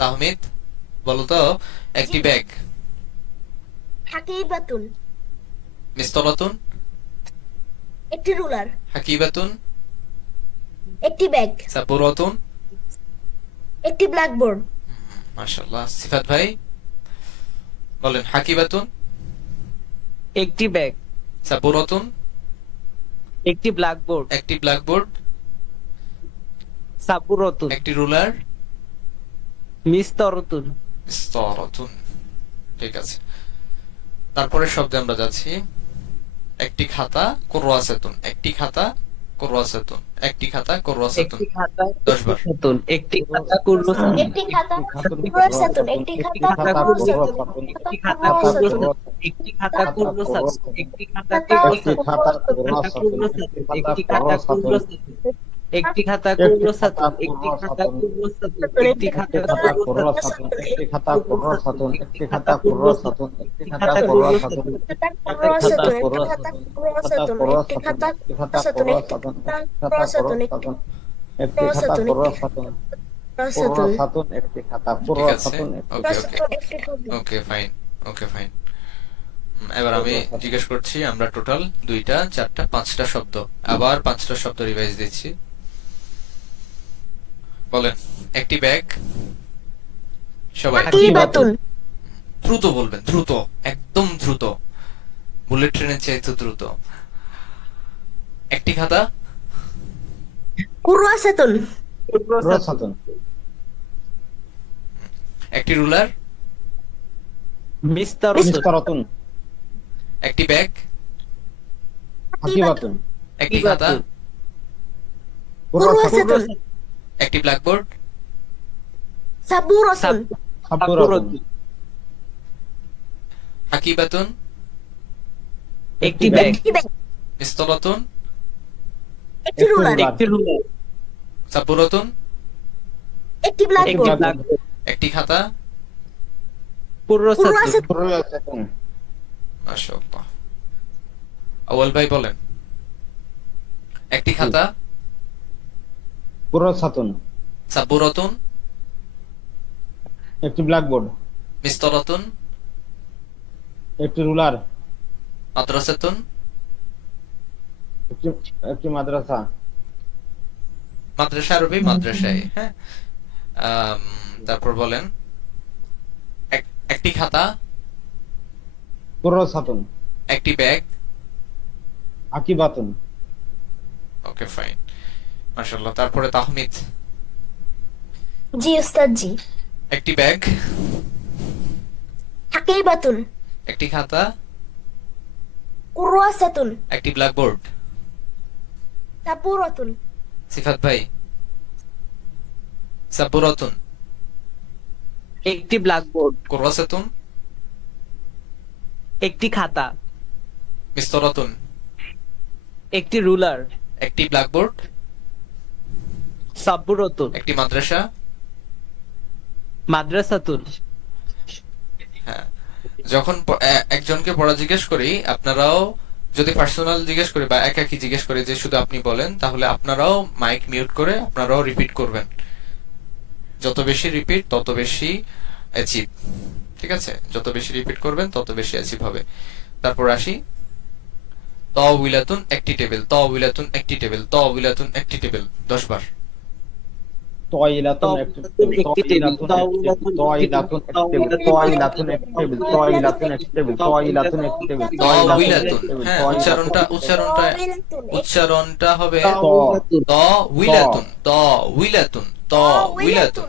তাহমিদ বলো তো। একটি ব্যাগ, হাকিবাতুন, মিস্তরাতুন, একটি রুলার, হাকিবাতুন, একটি ব্যাগ, সাবুরাতুন। একটি ব্ল্যাকবোর্ড, মাশাআল্লাহ। সিফাত ভাই বলেন, হাকিবাতুন, একটি ব্যাগ, সাবুরাতুন, একটি ব্ল্যাকবোর্ড, একটি ব্ল্যাকবোর্ড, সাবুরাতুন, একটি রুলার, মিস্তরাতুন, মিস্তরাতুন। ঠিক আছে, তারপরে শব্দে আমরা যাচ্ছি। একটি খাতা, কুরওয়াসাতুন, একটি খাতা, কুরওয়াসাতুন, একটি খাতা, কুরওয়াসাতুন। একটি খাতা 10 বার। কুরওয়াসাতুন, একটি খাতা কুরওয়াসাতুন, একটি খাতা কুরওয়াসাতুন, একটি খাতা কুরওয়াসাতুন, একটি খাতা কুরওয়াসাতুন, একটি খাতা কুরওয়াসাতুন, একটি খাতা কুরওয়াসাতুন, একটি খাতা কুরওয়াসাতুন, একটি খাতা কুরওয়াসাতুন, একটি খাতা কুরওয়াসাতুন, একটি খাতা কুরওয়াসাতুন, একটি খাতা কুরওয়াসাতুন, একটি খাতা কুরওয়াসাতুন, একটি খাতা কুরওয়াসাতুন, খাতা কুরওয়াসাতুন, একটি খাতা কুরওয়াসাতুন, একটি খাতা কুরওয়াসাতুন, একটি খাতা ঠিক আছে, কুরওয়াসাতুন, ওকে ওকে একটি শব্দ। Okay fine, okay fine. এবার আমি জিজ্ঞেস করছি, আমরা টোটাল 2টা 4টা 5টা শব্দ, আবার 5টা শব্দ রিভাইজ দিচ্ছি। বলেন, একটি ব্যাগ। সবাই হাকিবাতুন, দ্রুত বলবেন, দ্রুত, একদম দ্রুত, বুলেট ট্রেনের চাইতে দ্রুত। একটি খাতা, কুরওয়াসাতুন, কুরওয়াসাতুন, একটি রুলার, মিস্তরাতুন, মিস্তরাতুন, একটি ব্যাগ, হাকিবাতুন, একটি খাতা, কুরওয়াসাতুন, একটি ব্ল্যাকবোর্ড, সাবুরাতুন, সাব্বুরাতুন, হাকিবাতুন, একটি ব্যাগ, একটি ব্যাগ, মিস্তরাতুন, একটি রুলার, একটি রুলার, সাবুরাতুন, একটি একটি ব্ল্যাকবোর্ড, ব্ল্যাকবোর্ড, একটি খাতা। কুরওয়াসাতুন, কুরওয়াসাতুন, মাশাআল্লাহ। আউয়াল ভাই বলেন, একটি খাতা, কুরওয়াসাতুন, সাবুরাতুন, একটি ব্ল্যাকবোর্ড, মিস্তরাতুন, একটি রুলার, মাদ্রাসাতুন, একটি একটি মাদ্রাসা, মাদ্রাসা আরবি মাদ্রাসায়। হ্যাঁ, তারপর বলেন, একটি খাতা, কুরওয়াসাতুন, একটি ব্যাগ। হাকিবাতুন, ওকে ফাইন, মাশাআল্লাহ। তারপরে তাহমিদ, জি উস্তাদ জি। একটি ব্যাগ, হাকিবাতুন, একটি খাতা, কুরওয়াসাতুন, একটি ব্ল্যাকবোর্ড। সাবুরাতুন, সিফাত ভাই, সাবুরাতুন, একটি ব্ল্যাকবোর্ড, কুরওয়াসাতুন, একটি খাতা, মিস্তরাতুন, একটি রুলার, একটি ব্ল্যাকবোর্ড, সাবুরাতুন, একটি মাদ্রাসা। মাদ্রাসাতুন, হ্যাঁ, যখন একজনকে পড়া জিজ্ঞেস করি, আপনারাও যদি পার্সোনাল জিজ্ঞেস করি বা একাকি জিজ্ঞেস করি যে শুধু আপনি বলেন, তাহলে আপনারাও মাইক মিউট করে আপনারাও রিপিট করবেন। যত বেশি রিপিট তত বেশি অ্যাচিভ। ঠিক আছে, যত বেশি রিপিট করবেন তত বেশি অ্যাচিভ হবে। তারপর আসি, তাওবিলাতুন একটি টেবিল, তাওবিলাতুন একটি টেবিল, তাওবিলাতুন একটি টেবিল 10 বার। طائلة اكتب طائلة اكتب طائلة اكتب طائلة اكتب তাওবিলাতুন, হ্যাঁ, উচ্চারণটা হবে তাওবিলাতুন, তাওবিলাতুন, তাওবিলাতুন, তাওবিলাতুন।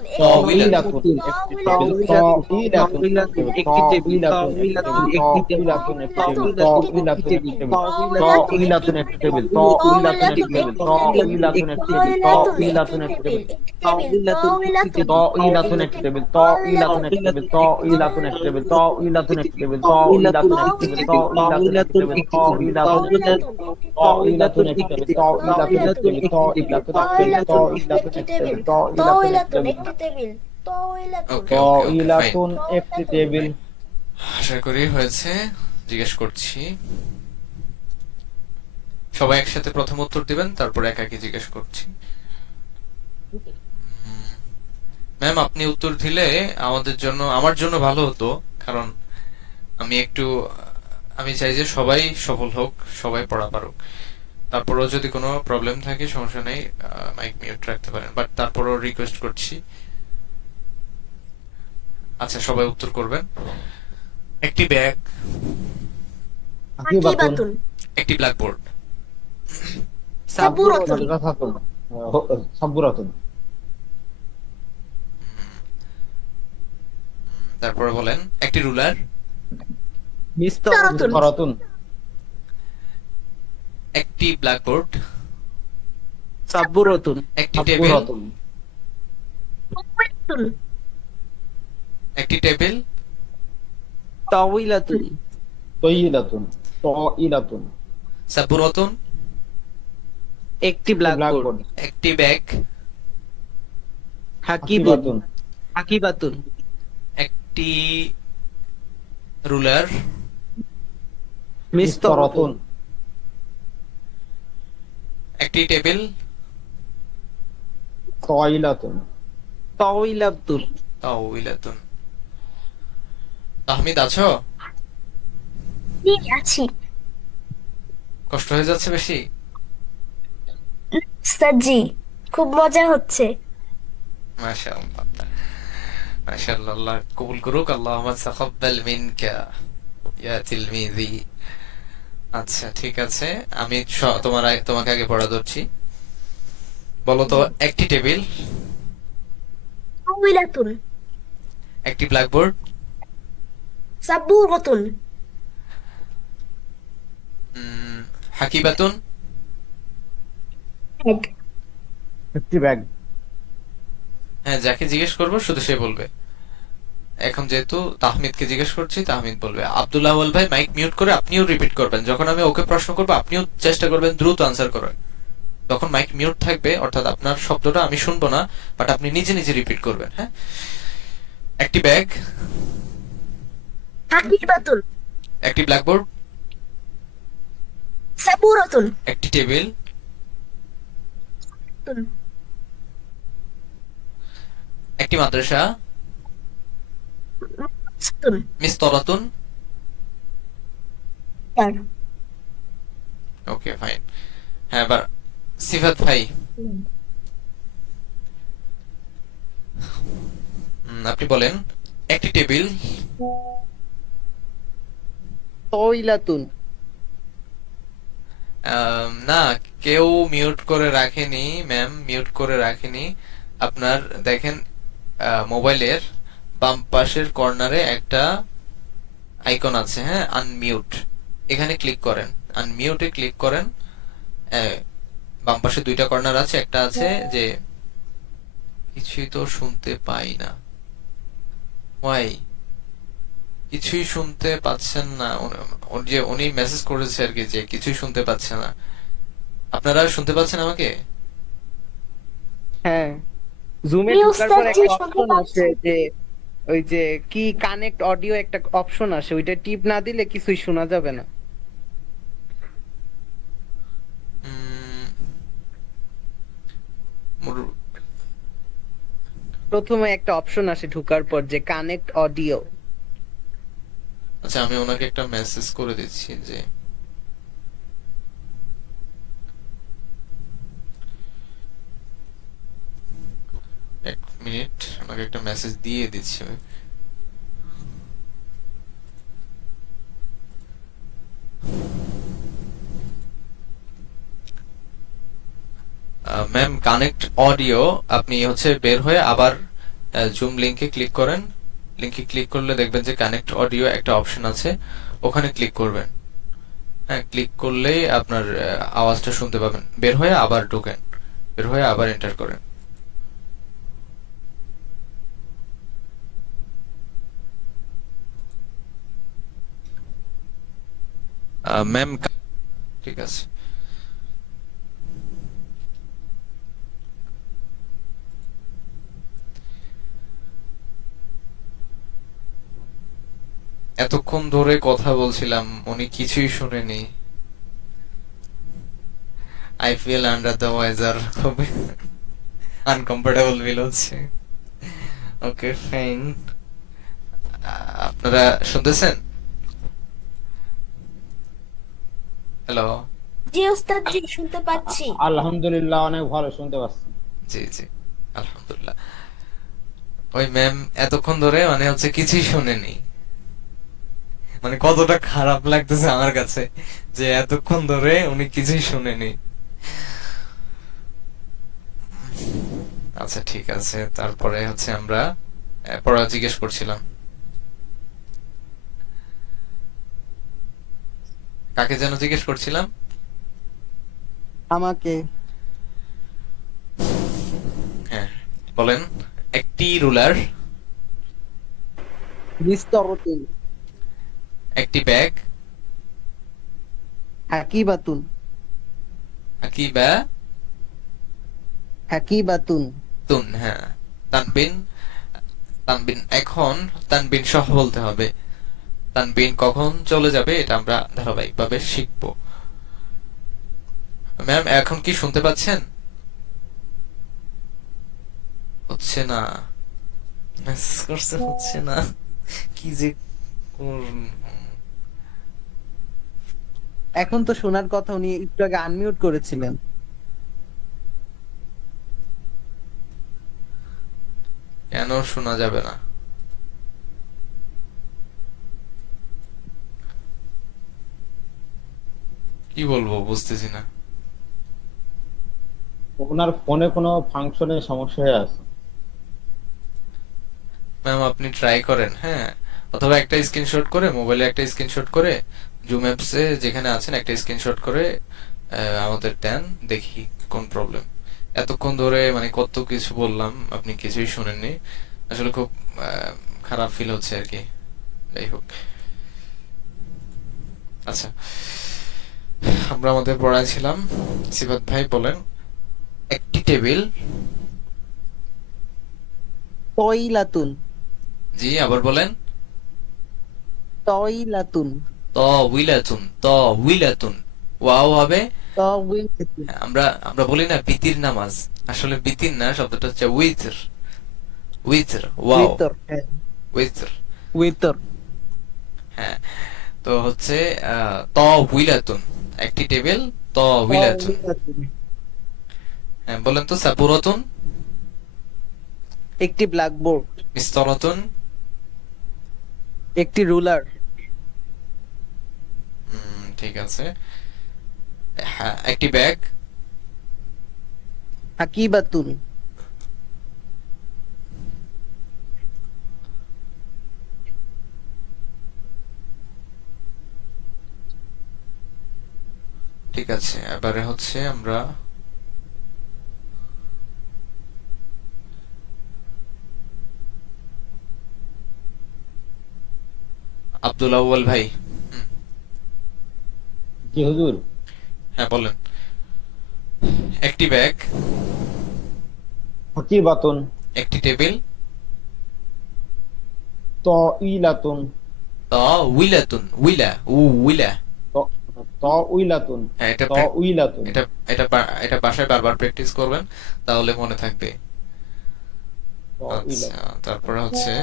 ওকে, ফাইন। একটি টেবিল। আশা করি হয়েছে। জিজ্ঞেস করছি, সবাই একসাথে প্রথম উত্তর দিবেন, তারপর একাকি জিজ্ঞেস করছি। ম্যাম, আপনি উত্তর দিলে আমার জন্য ভালো হতো, কারণ আমি চাই যে সবাই সফল হোক, সবাই পড়া পারুক। তারপরও যদি কোনো প্রবলেম থাকে সমস্যা নেই, মাইক মিউট রাখতে পারেন, বাট তারপরও রিকোয়েস্ট করছি। আচ্ছা, সবাই উত্তর করবেন। একটি ব্যাগ, হাকিবাতুন একটি ব্ল্যাকবোর্ড, সাবুরাতুন সাবুরাতুন তারপরে বলেন একটি রুলার, মিসতারাতুন করাতুন একটি ব্ল্যাকবোর্ড, সাবুরাতুন একটি টেবিল, সাবুরাতুন একটি টেবিল, তাওইলাতুন তৈলাতুন তাইলাতুন সাবুরাতুন, একটি ব্ল্যাকবোর্ড, ব্ল্যাকবোর্ড একটি ব্যাগ, হাকিবাতুন হাকিবাতুন হাকিবাতুন একটি রুলার, মিসতারাতুন মিসতারাতুন একটি টেবিল, তাইলাতুন তাওইলাতুন তাওবিলাতুন। তাহমিদ, আছো? আছি কষ্ট হয়ে যাচ্ছে বেশি? জি, খুব মজা হচ্ছে। মাশাআল্লাহ, মাশাআল্লাহ, আল্লাহ কবুল করুক। আল্লাহুম্মা তাকাব্বাল মিনকা ইয়া তিলমিজি। আচ্ছা, ঠিক আছে, আমি তোমাকে আগে পড়া ধরছি। বলো তো, একটি টেবিল, তাওইলাতুন একটি ব্ল্যাকবোর্ড, সাবুরাতুন হাকিবাতুন, ব্যাগ একটি ব্যাগ হ্যাঁ, যাকে জিজ্ঞেস করবো শুধু সে বলবে। এখন যেহেতু তাহমিদকে জিজ্ঞেস করছি, তাহমিদ বলবে। আব্দুল্লাহ আউয়াল ভাই, মাইক মিউট করে আপনিও রিপিট করবেন। যখন আমি ওকে প্রশ্ন করবো, আপনিও চেষ্টা করবেন দ্রুত আনসার করার। তখন মাইক মিউট থাকবে, অর্থাৎ আপনার শব্দটা আমি শুনবো না, বাট আপনি নিজে নিজে রিপিট করবেন। হ্যাঁ, একটি ব্যাগ, হাকিবাতুন একটি ব্ল্যাকবোর্ড, সাবুরাতুন একটি টেবিল, একটি মাদ্রাসা, মিসতারাতুন। ওকে, ফাইন। হ্যাঁ, এবার সিফাত ভাই, আপনি বলেন একটি টেবিল, তাওইলাতুন না, কেউ মিউট করে রাখেনি ম্যাম, মিউট করে রাখেনি। আপনার দেখেন, মোবাইলের বাম পাশের কর্নারে একটা আইকন আছে, হ্যাঁ, আনমিউট। এখানে ক্লিক করেন, আনমিউটে ক্লিক করেন। বাম পাশে দুইটা কর্নার আছে, একটা আছে যে কিছুই তো শুনতে পাই না, ওয়াই কিছুই শুনতে পাচ্ছেন না, যে উনি মেসেজ করেছে আর কি, যে কিছুই শুনতে পাচ্ছে না। আপনারা শুনতে পাচ্ছেন আমাকে? হ্যাঁ, জুমে ঢোকার পর একটা অপশন আছে যে ওই যে কি কানেক্ট অডিও একটা অপশন আসে, ওইটা টিপ না দিলে কিছুই শোনা যাবে না। উম, মোর- প্রথমে একটা অপশন আসে ঢোকার পর যে কানেক্ট অডিও। আচ্ছা, আমি ওনাকে একটা মেসেজ করে দিচ্ছি যে 1 মিনিট, ওনাকে একটা মেসেজ দিয়ে দিচ্ছি। ম্যাম, কানেক্ট অডিও আপনি হচ্ছে বের হয়ে আবার জুম লিংকে ক্লিক করেন। লিংকে ক্লিক করলে দেখবেন যে কানেক্ট অডিও একটা অপশন আছে, ওখানে ক্লিক করবেন। হ্যাঁ, ক্লিক করলেই আপনার আওয়াজটা শুনতে পাবেন। বের হয়ে আবার ঢোকেন, বের হয়ে আবার এন্টার করেন। ম্যাম, ঠিক আছে। এতক্ষণ ধরে কথা বলছিলাম, উনি কিছুই শুনেনি। I feel under the weather, খুব আনকমফোর্টেবল ফিল হচ্ছে। Okay, fine. আপনারা শুনতেছেন? হ্যালো। জি ওস্তাদ, জি শুনতে পাচ্ছি। আলহামদুলিল্লাহ, অনেক ভালো শুনতে পাচ্ছি। জি জি, আলহামদুলিল্লাহ। ওই ম্যাম এতক্ষণ ধরে মানে হচ্ছে কিছুই শুনেনি। মানে কতটা খারাপ লাগতেছে আমার কাছে যে এতক্ষণ ধরে উনি কিছুই শুনেনি। আচ্ছা, ঠিক আছে। তারপরে হচ্ছে আমরা পড়া জিজ্ঞেস করছিলাম। কাকে যেন জিজ্ঞেস করছিলাম? আমাকে। হ্যাঁ, বলেন। একটি রুলার, নিস্তরতুল, একটি ব্যাগ, হাকিবাতুন, আকিবা হাকিবাতুন, তুন। হ্যাঁ, তানবিন। তানবিন এখন তানবিন সহ বলতে হবে। তানবিন কখন চলে যাবে এটা আমরা ধারাবাহিকভাবে শিখবো। ম্যাম, এখন কি শুনতে পাচ্ছেন? হচ্ছে না, মেসেজ করছে হচ্ছে না, কি যে করুন। এখন তো শোনার কথা, উনি একটু আগে আনমিউট করেছিলেন। কেন শোনা যাবে না? কি বলবো বুঝতেছি না। ওনার ফোনে কোনো ফাংশনের সমস্যা হয়ে আছে। ম্যাম, আপনি ট্রাই করেন, হ্যাঁ। অথবা একটা স্ক্রিনশট করে, মোবাইলে একটা স্ক্রিনশট করে, জুম অ্যাপসে যেখানে আছেন একটা স্ক্রিনশট করে আমাদের দেন, দেখি কোন প্রবলেম। এতক্ষণ ধরে মানে কত কিছু বললাম, আপনি কিছুই শুনেননি। আসলে খুব খারাপ ফিল হচ্ছে আর কি। যাই হোক, আচ্ছা, আমরা আমাদের পড়ায় ছিলাম। সিফাত ভাই বলেন। একটি টেবিল। তয়লাতুন, জি, আবার বলেন। তয়লাতুন, তউইলাতুন, তউইলাতুন। ওয়াও হবে। তয়লাতুন, আমরা আমরা বলি না বিতির নামাজ, আসলে বিতির না, শব্দটা হচ্ছে উইতর। উইতর, ওয়াও, উইতর, হ্যাঁ, উইতর। উইতর, হ্যাঁ, তো হচ্ছে তউইলাতুন, একটি টেবিল। তউইলাতুন। তয়লাতুন, হ্যাঁ, বলেন তো। সাবুরাতুন, একটি ব্ল্যাকবোর্ড, মিসতারাতুন। একটি রুলার, ঠিক আছে। হ্যাঁ, একটি ব্যাগ। হাকিবাতুন, ঠিক আছে, এবারে হচ্ছে আমরা আব্দুল আউয়াল ভাই। হুম, জি হুজুর। হ্যাঁ, বলেন। একটি ব্যাগ, হাকিবাতুন, একটি টেবিল, ত ইলাতুন তাউইলাতুন, উইলা, উইলা। ত- ত উইলাতুন হ্যাঁ, এটা ত উইলাতুন এটা এটা বাসায় বারবার প্র্যাকটিস করবেন, তাহলে মনে থাকবে। ত আচ্ছা, ইলাতুন তারপরে হচ্ছে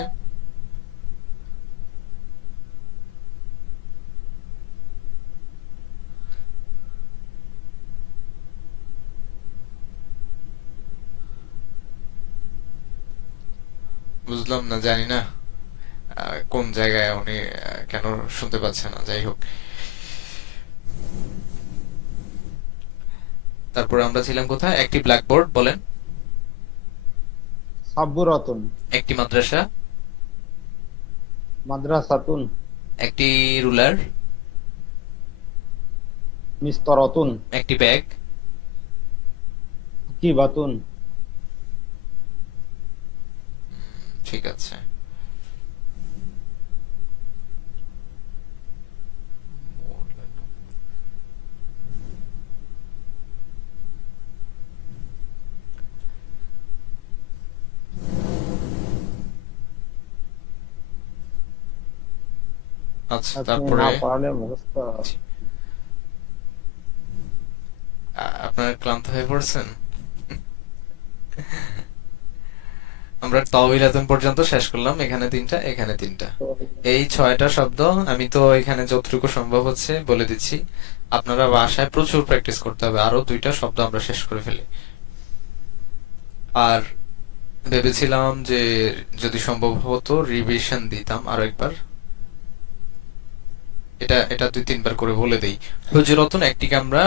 বুঝলাম না, জানি না কোন জায়গায় উনি কেন শুনতে পাচ্ছে না, যাই হোক। তারপরে আমরা ছিলাম কোথায়? একটি ব্ল্যাকবোর্ড বলেন, সাব্বুরাতুন একটি মাদ্রাসা, মাদ্রাসাতুন একটি রুলার, মিস্তরাতুন একটি ব্যাগ, কিবাতুন ঠিক আছে। আচ্ছা, আপনি তারপরে না পড়ালে মুখস্থ আপনারা ক্লান্ত হয়ে পড়ছেন? আমরা তাওইলাতুন পর্যন্ত শেষ করলাম, এখানে তিনটা, এখানে তিনটা। এই 6টা শব্দ আমি তো এখানে যতটুকু সম্ভব হচ্ছে বলে দিচ্ছি। আপনারা বাসায় প্রচুর প্র্যাকটিস করতে হবে, আরো 2টা শব্দ আমরা শেষ করে ফেলি। আর ভেবেছিলাম যে যদি সম্ভব হতো রিভিশন দিতাম আরো একবার। এটা এটা 2-3 বার করে বলে দেই। হুজরাতুন একটি কামরা,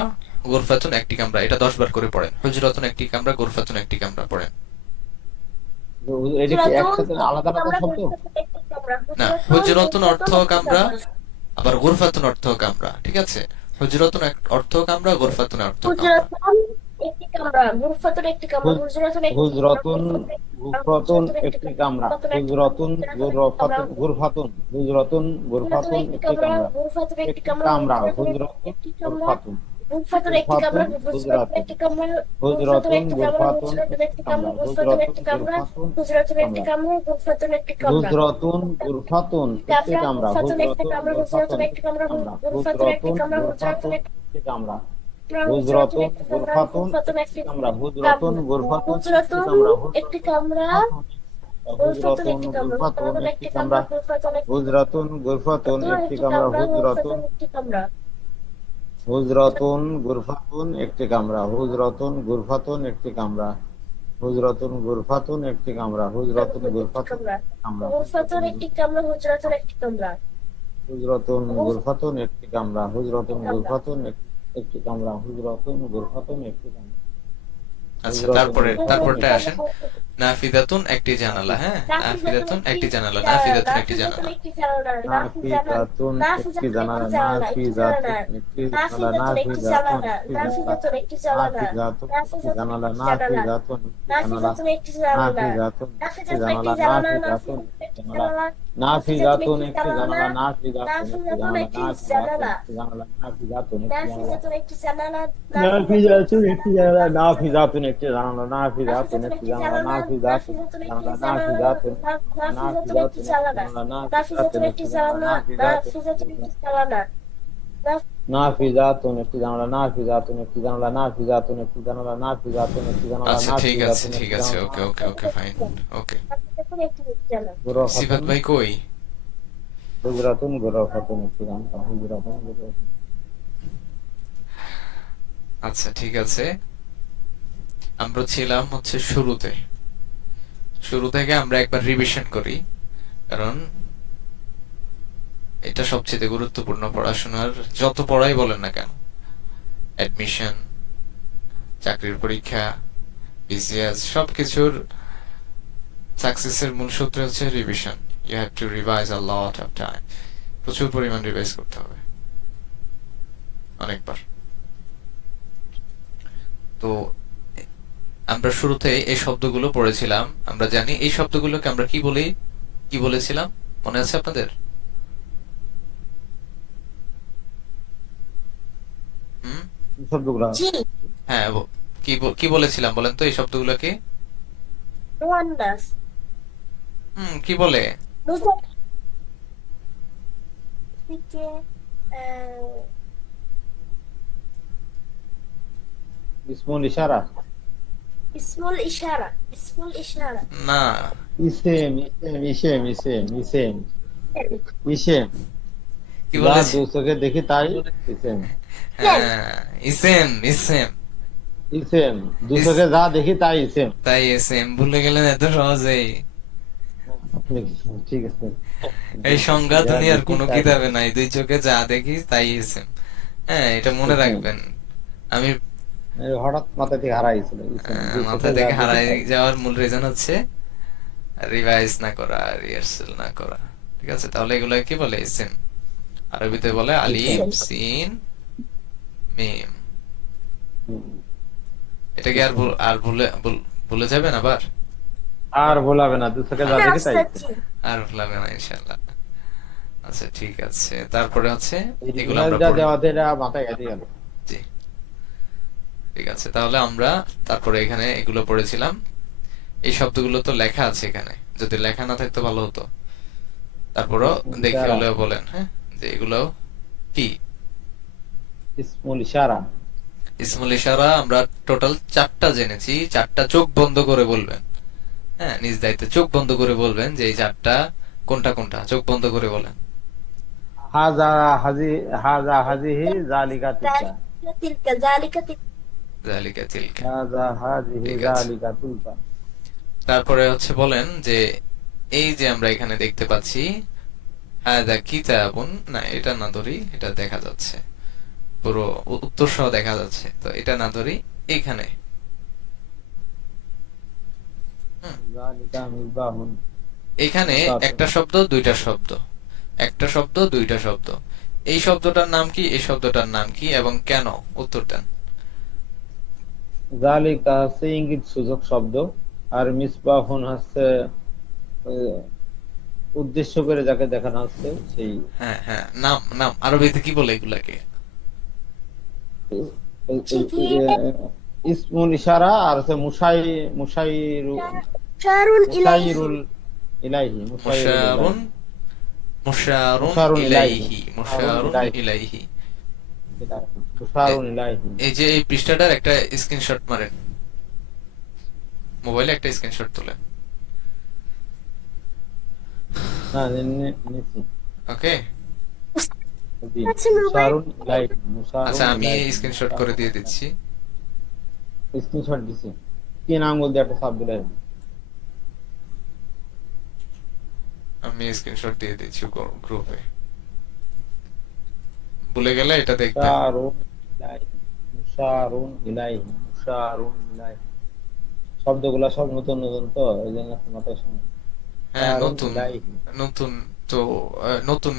গুরফাতুন একটি কামরা, এটা 10 বার করে পড়েন। হুজরাতুন একটি কামরা, গুরফাতুন একটি কামরা পড়েন। এটা কি একসাথে আলাদা আলাদা শব্দ? না, হুজরাতুন অর্থ কামরা, আবার গুরফাতুন অর্থ কামরা, ঠিক আছে? হুজরাতুন অর্থ কামরা, গুরফাতুন অর্থ কামরা। হুজরাতুন গুরফাতুন একটি কামরা হুজরাতুন গুরফাতুন গুরফাতুন হুজরাতুন গুরফাতুন একটি কামরা একটি কামরা হুজরাতুন গুরফাতুন গুরফাতুন হুজরাতুন গুরফাতুন একটি কামরা হুজরাতুন গুরফাতুন একটি কামরা হুজরাতুন একটি কামরা হুজরাতুন গুরফাতুন একটি কামরা হুজরাতুন গুরফাতুন একটি কামরা হুজরাতুন গুরফাতুন একটি কামরা হুজরাতুন গুরফাতুন একটি কামরা হুজরাতুন গুরফাতুন একটি কামরা হুজরাতুন গুরফাতুন একটি কামরা হুজরাতুন গুরফাতুন একটি কামরা হুজরাতুন গুরফাতুন একটি কামরা হুজরাতুন গুরফাতুন একটি কামরা হুজরাতুন গুরফাতুন একটি কামরা হুজরাতুন গুরফাতুন একটি কামরা হুজরাতুন গুরফাতুন একটি কামরা। আচ্ছা, তারপরটা আসেন। নাফিদাতুন একটি জানালা, হ্যাঁ, নাফিদাতুন একটি জানালা, নাফিদাতুন একটি জানালা, নাফিদাতুন একটি জানালা নাফিদাতুন একটি জানালা নাফিদাতুন একটি জানালা নাফিদাতুন একটি জানালা নাফিদাতুন একটি জানালা নাফিদাতুন একটি জানালা নাফিদাতুন একটি জানালা নাফিদাতুন একটি জানালা নাফিদাতুন একটি জানালা নাফিদাতুন একটি জানালা নাফিদাতুন একটি জানালা নাফিদাতুন একটি জানালা নাফিদাতুন একটি জানালা নাফিদাতুন একটি জানালা নাফিদাতুন একটি জানালা আচ্ছা, ঠিক আছে, ঠিক আছে, ওকে ওকে ওকে, ফাইন, ওকে। সিফাত ভাই কই? হুজরাতুন গুরফাতুন একটি জানালা হুজরাতুন গুরফাতুন। আচ্ছা, ঠিক আছে। আমরা ছিলাম হচ্ছে শুরুতে। শুরু থেকে আমরা একবার রিভিশন করি, কারণ এটা সবচেয়ে গুরুত্বপূর্ণ পড়াশোনার, যত পড়াই বলেন না কেন, অ্যাডমিশন, চাকরির পরীক্ষা, বিসিএস, সবকিছুর সাকসেসের মূল সূত্র হচ্ছে revision. You have to revise a lot of time. প্রচুর পরিমাণ রিভাইজ করতে হবে, অনেকবার। তো আমরা শুরুতে এই শব্দগুলো পড়েছিলাম। আমরা জানি এই শব্দগুলোকে আমরা কি বলি, কি বলেছিলাম, মনে আছে আপনাদের? শব্দগুলো হ্যাঁ, কি বলেছিলাম বলেন তো এই শব্দগুলোকে? কি বলে? হচ্ছে আহ, ইসমুল ইশারা, ইসমুল ইশারা, ইসমুল ইশারা। না, ইসেম ইসেম ইসেম ইসেম ইসেম ইসেম, কি যা বলেছি? দু চোখে দেখি তাই ইসেম। হ্যাঁ, ইসেম ইসেম ইসেম, দু ইস চোখে যা দেখি তাই ইসেম। তাই ইসেম ভুলে গেলেন এত সহজেই? ঠিক আছে, এই সংজ্ঞা যা দুনিয়ার দেখি কোনো তাই কিতাবে নাই, দুই চোখে যা দেখি তাই ইসেম। হ্যাঁ, এটা মনে ইসেম। রাখবেন। আমি এই হঠাৎ মাথা থেকে হারাইছিল ইসেম, দু মাথা চোখে যা থেকে দেখি হারাই তাই। যাওয়ার মূল রিজন হচ্ছে রিভাইজ না করা, রিহার্সাল না করা। ঠিক আছে, তাহলে এগুলো কি বলে? ইসেম। আরবিতে বলে আলিফ ইসেম। সিন মিম। হুম, এটা কি আর আর ভুলে যাবেন আবার? আর ভোলাবে না, দু চোখে যা দেখি তাই ইসেম। আর ভুলাবে না ইনশাআল্লাহ। আচ্ছা ঠিক আছে, তারপরে হচ্ছে এই এগুলো রিভাইজ আমরা যা পড়লাম। দেওয়াতে এটা মাথায় গেছে গেল। জি, ঠিক আছে, তাহলে আমরা তারপরে এখানে এগুলো পড়েছিলাম। এই শব্দগুলো তো লেখা আছে এখানে, যদি লেখা না থাকতো ভালো হতো। তারপরও দেখে ইশারা, হলেও বলেন, হ্যাঁ, যে এগুলো কি। ইসমুল ইশারা। ইসমুল ইশারা আমরা টোটাল 4টা জেনেছি। 4টা চোখ বন্ধ করে বলবেন। হ্যাঁ, নিজ দায়িত্বে চোখ বন্ধ করে বলবেন যে এই 4টা কোনটা কোনটা। চোখ বন্ধ করে বলেন। হাজা হাজি, হাজা হাজিহি জালিকা তিলকা, তিলকা জালিকা তিলকা। যালিকা তিলকা। হাজা হাজিহি ঠিক আছে, জালিকা তিলকা। তারপরে হচ্ছে বলেন যে এই যে আমরা এখানে দেখতে পাচ্ছি হাদা কিতাবুন, না এটা না ধরি, এটা দেখা যাচ্ছে, পুরো উত্তর সহ দেখা যাচ্ছে, তো এটা না ধরি এইখানে। হুম, জালিকা মিসবাহুন। এখানে একটা শব্দ দুইটা শব্দ, একটা শব্দ দুইটা শব্দ। এই শব্দটার নাম কি, এই শব্দটার নাম কি এবং কেন? উত্তর দেন। জালিকা হচ্ছে ইঙ্গিত সূচক শব্দ, আর মিসবাহুন হচ্ছে আহ, উদ্দেশ্য করে যাকে দেখানো হচ্ছে সেই। হ্যাঁ হ্যাঁ, নাম নাম আরবিতে কি বলে এগুলাকে? ইসমুল ইশারা, আর হচ্ছে মুশাইরু, শারুন ইলাইহি। মুশাইরুল ইলাইহি, মুশাইরুল মুশারুন, ইলাইহি, মুশারুন মুশারুন ইলাইহি, ইলাইহি, মুশারুন মুশারুন ইলাইহি, ইলাইহি। এ- মুশারুন ইলাইহি। এই যে এই পৃষ্ঠাটার একটা স্ক্রিনশট মারেন, মোবাইলে একটা স্ক্রিনশট তুলেন। হ্যাঁ, নিছি। ওকে, জি, আছে মোবাইল। মুশারুন ইলাইহি, মুশারুন আচ্ছা আমি ইলাইহি, স্ক্রিনশট করে দিয়ে দিচ্ছি। স্ক্রিনশট দিছি। তিন আঙ্গুল দিয়ে একটা চাপ দিলে আমি স্ক্রিনশট দিয়ে দিচ্ছি গ্রুপে। ভুলে গেলে এটা দেখবেন। মুশারুন ইলাইহি, মুশারুন ইলাইহি, মুশারুন ইলাইহি। শব্দগুলা সব নতুন নতুন, তো এই জন্য মাথায় সময়। হ্যাঁ, মুশারুন নতুন ইলাইহি। নতুন তো নতুন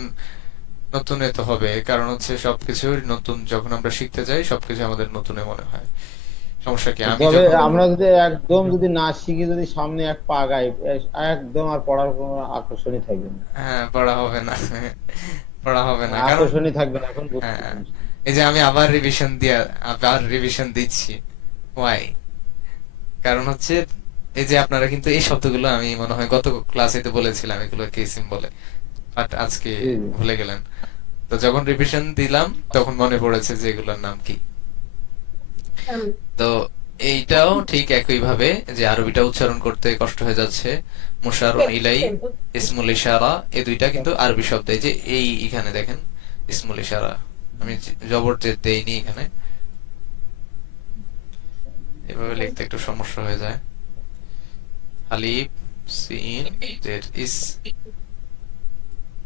নতুনে তো হবে, কারণ হচ্ছে সবকিছু নতুন। যখন আমরা শিখতে যাই সবকিছু আমাদের নতুনে মনে হয়। সমস্যা কি? আমি তবে যখন আমরা যদি একদম যদি না শিখি, যদি সামনে এক পা গাই, একদম আর পড়ার কোনো আকর্ষণই থাকবে না। হ্যাঁ, পড়া হবে না, পড়া হবে না, কারণ আকর্ষণই থাকবে না, এখন বুঝতে হ্যাঁ, পারছি। এই যে আমি আবার রিভিশন দিচ্ছি। ওয়াই? কারণ হচ্ছে এই যে আপনারা কিন্তু এই শব্দগুলো আমি মনে হয় গত ক্লাসে তো বলেছিলাম এগুলো কেসিম বলে, বাট আজকে জি, জি। ভুলে গেলেন। তো যখন রিভিশন দিলাম তখন মনে পড়েছে যে এগুলোর নাম কি। তো এইটাও ঠিক একই ভাবে যে আরবিটা উচ্চারণ করতে কষ্ট হয়ে যাচ্ছে। মুশারুন ইলাই, ইসমুল ইশারা, এই দুইটা কিন্তু আরবি শব্দ। এই যে এই এখানে দেখেন ইসমুল ইশারা, আমি জবর জেদ দেইনি এখানে, এভাবে লিখতে একটু সমস্যা হয়ে যায়। আলিফ সিন জেড ইস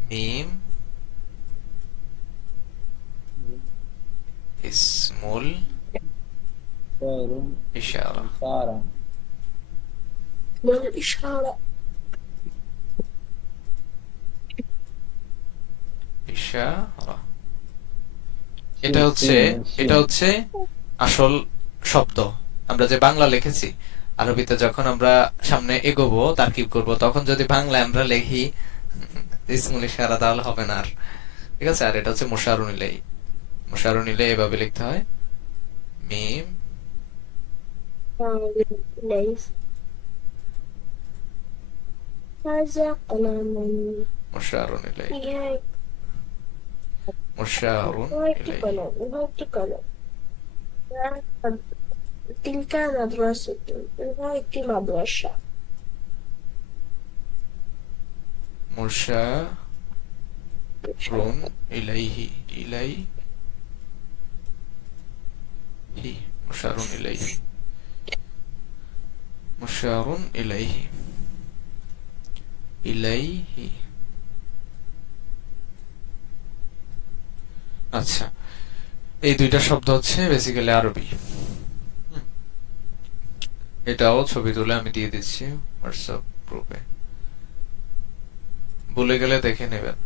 মিম ইসমুল মুশারুন ইশারা। ইশারা। ইশারা। ইশারা, এটা হচ্ছে এটা হচ্ছে আসল শব্দ। আমরা যে বাংলা লিখেছি, আরবিতে যখন আমরা সামনে এগোবো তারকিব করব, তখন যদি বাংলায় আমরা লিখি ইসমুল ইশারা তাহলে হবে না আর। ঠিক আছে, আর এটা হচ্ছে মুশারুন ইলাই। মুশারুন ইলাই এভাবে লিখতে হয়, মিম ইলাইহি। হাজা কলামুন। মুশারুন ইলাই। ইহাই। মুশারুন একটি ইলাইহি কলম, উহা একটি কলম। তিলকা মাদ্রাসাতুন, উহা একটি মাদ্রাসা। মুশারুন ইলাইহি মুশারুন ইলাইহি মুশারুন ইলাইহি। আচ্ছা, এই দুইটা শব্দ হচ্ছে বেসিক্যালি আরবি। এটাও ছবি তুলে আমি দিয়ে দিচ্ছি হোয়াটসঅ্যাপ গ্রুপে, ভুলে গেলে দেখে নেবেন।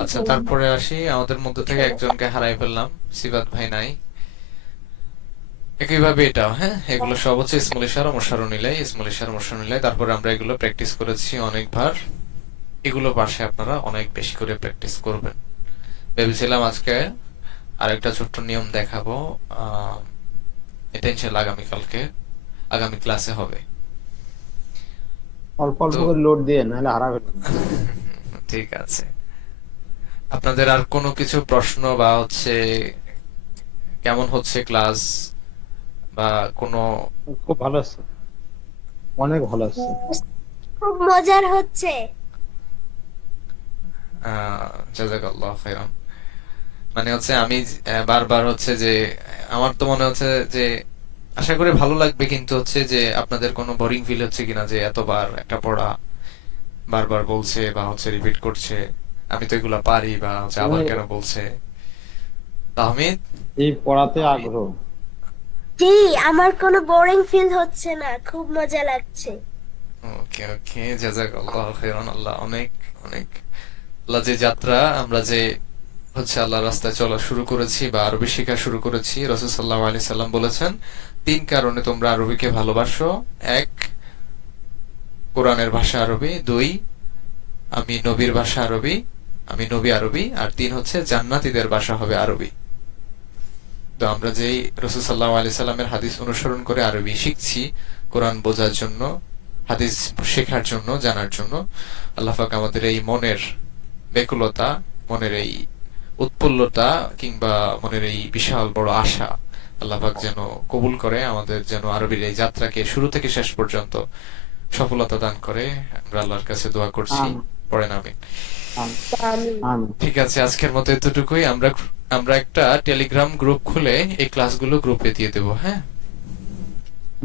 আচ্ছা, তারপরে আসি, আমাদের মধ্যে থেকে একজনকে হারাই ফেললাম, সিবাত ভাই নাই। একইভাবে এটাও, হ্যাঁ, এগুলো সব হচ্ছে ইসমুল ইশারা মুশারুন ইলাইহি, ইসমুল ইশারা মুশারুন ইলাইহি। তারপরে আমরা এগুলো প্র্যাকটিস করেছি অনেকবার, এগুলো পাশে আপনারা অনেক বেশি করে প্র্যাকটিস করবেন। ভেবেছিলাম আজকে আরেকটা ছোট্ট নিয়ম দেখাবো, এটা ইনশাআল্লাহ আগামী ক্লাসে হবে। অল্প অল্প তো করে লোড দিয়ে, নাহলে হারা ফেলবেন। ঠিক আছে, আপনাদের আর কোনো কিছু প্রশ্ন বা হচ্ছে কেমন হচ্ছে ক্লাস বা কোনো? খুব ভালো হচ্ছে, অনেক ভালো হচ্ছে। খুব মজার হচ্ছে। জাযাকাল্লাহ খাইরান। মানে হচ্ছে আমি বারবার হচ্ছে যে আমার তো মনে হচ্ছে যে আশা করি ভালো লাগবে, কিন্তু হচ্ছে যে আপনাদের কোনো বোরিং ফিল হচ্ছে কিনা যে এতবার একটা পড়া বারবার বলছে বা হচ্ছে রিপিট করছে, আমি তো এগুলা পারি বা হচ্ছে আবার কেন বলছে। তাহমিদ, এই পড়াতে আগ্রহ। জি, আমার কোনো বোরিং ফিল হচ্ছে না, খুব মজা লাগছে। ওকে ওকে, জাযাকাল্লাহ খাইরান। আল্লাহ অনেক অনেক, আল্লাহ যে যাত্রা আমরা যে হচ্ছে আল্লাহর রাস্তায় চলা শুরু করেছি বা আরবি শেখা শুরু করেছি, রাসূল সাল্লাল্লাহু আলাইহি সাল্লাম বলেছেন 3 কারণে তোমরা আরবিকে ভালোবাসো। 1, কোরআনের ভাষা আরবি। 2, আমি নবীর ভাষা আরবি, আমি নবী আরবি। আর 3 হচ্ছে জান্নাতীদের ভাষা হবে আরবি। তো আমরা যেই রাসূল সাল্লাল্লাহু আলাইহি সাল্লামের হাদিস অনুসরণ করে আরবি শিখছি কোরআন বোঝার জন্য, হাদিস শেখার জন্য, জানার জন্য, আল্লাহ পাক আমাদের এই মনের ব্যাকুলতা, মনের এই উৎফুল্লতা কিংবা মনের এই বিশাল বড় আশা আল্লাহ পাক যেন কবুল করে, আমাদের যেন আরবির এই যাত্রাকে শুরু থেকে শেষ পর্যন্ত সফলতা দান করে। আমরা আল্লাহর কাছে দোয়া করছি, পড়েন আমিন। ঠিক আছে, আজকের মতো এতটুকুই। আমরা একটা টেলিগ্রাম গ্রুপ খুলে এই ক্লাসগুলো গ্রুপে দিয়ে দেবো, হ্যাঁ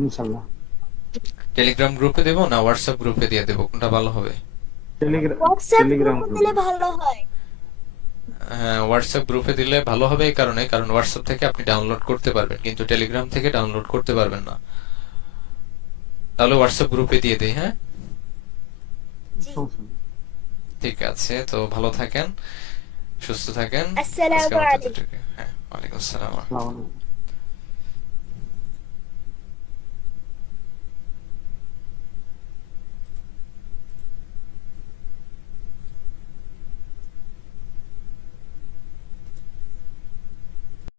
ইনশাআল্লাহ। টেলিগ্রাম গ্রুপে দেবো না হোয়াটসঅ্যাপ গ্রুপে দিয়ে দেবো, কোনটা ভালো হবে? টেলিগ্রাম দিলে ভালো হয়। হ্যাঁ, হোয়াটসঅ্যাপ গ্রুপে দিলে ভালো হবে এই কারণে, কারণ হোয়াটসঅ্যাপ থেকে আপনি ডাউনলোড করতে পারবেন, কিন্তু টেলিগ্রাম থেকে ডাউনলোড করতে পারবেন না। তাহলে হোয়াটসঅ্যাপ গ্রুপে দিয়ে দেই, হ্যাঁ ঠিক আছে। তো ভালো থাকেন, সুস্থ থাকেন। আসসালামু আজকের মতো আলাইকুম। এতটুকুই। হ্যাঁ, ওয়ালাইকুম আসসালাম। আসসালামু আলাইকুম।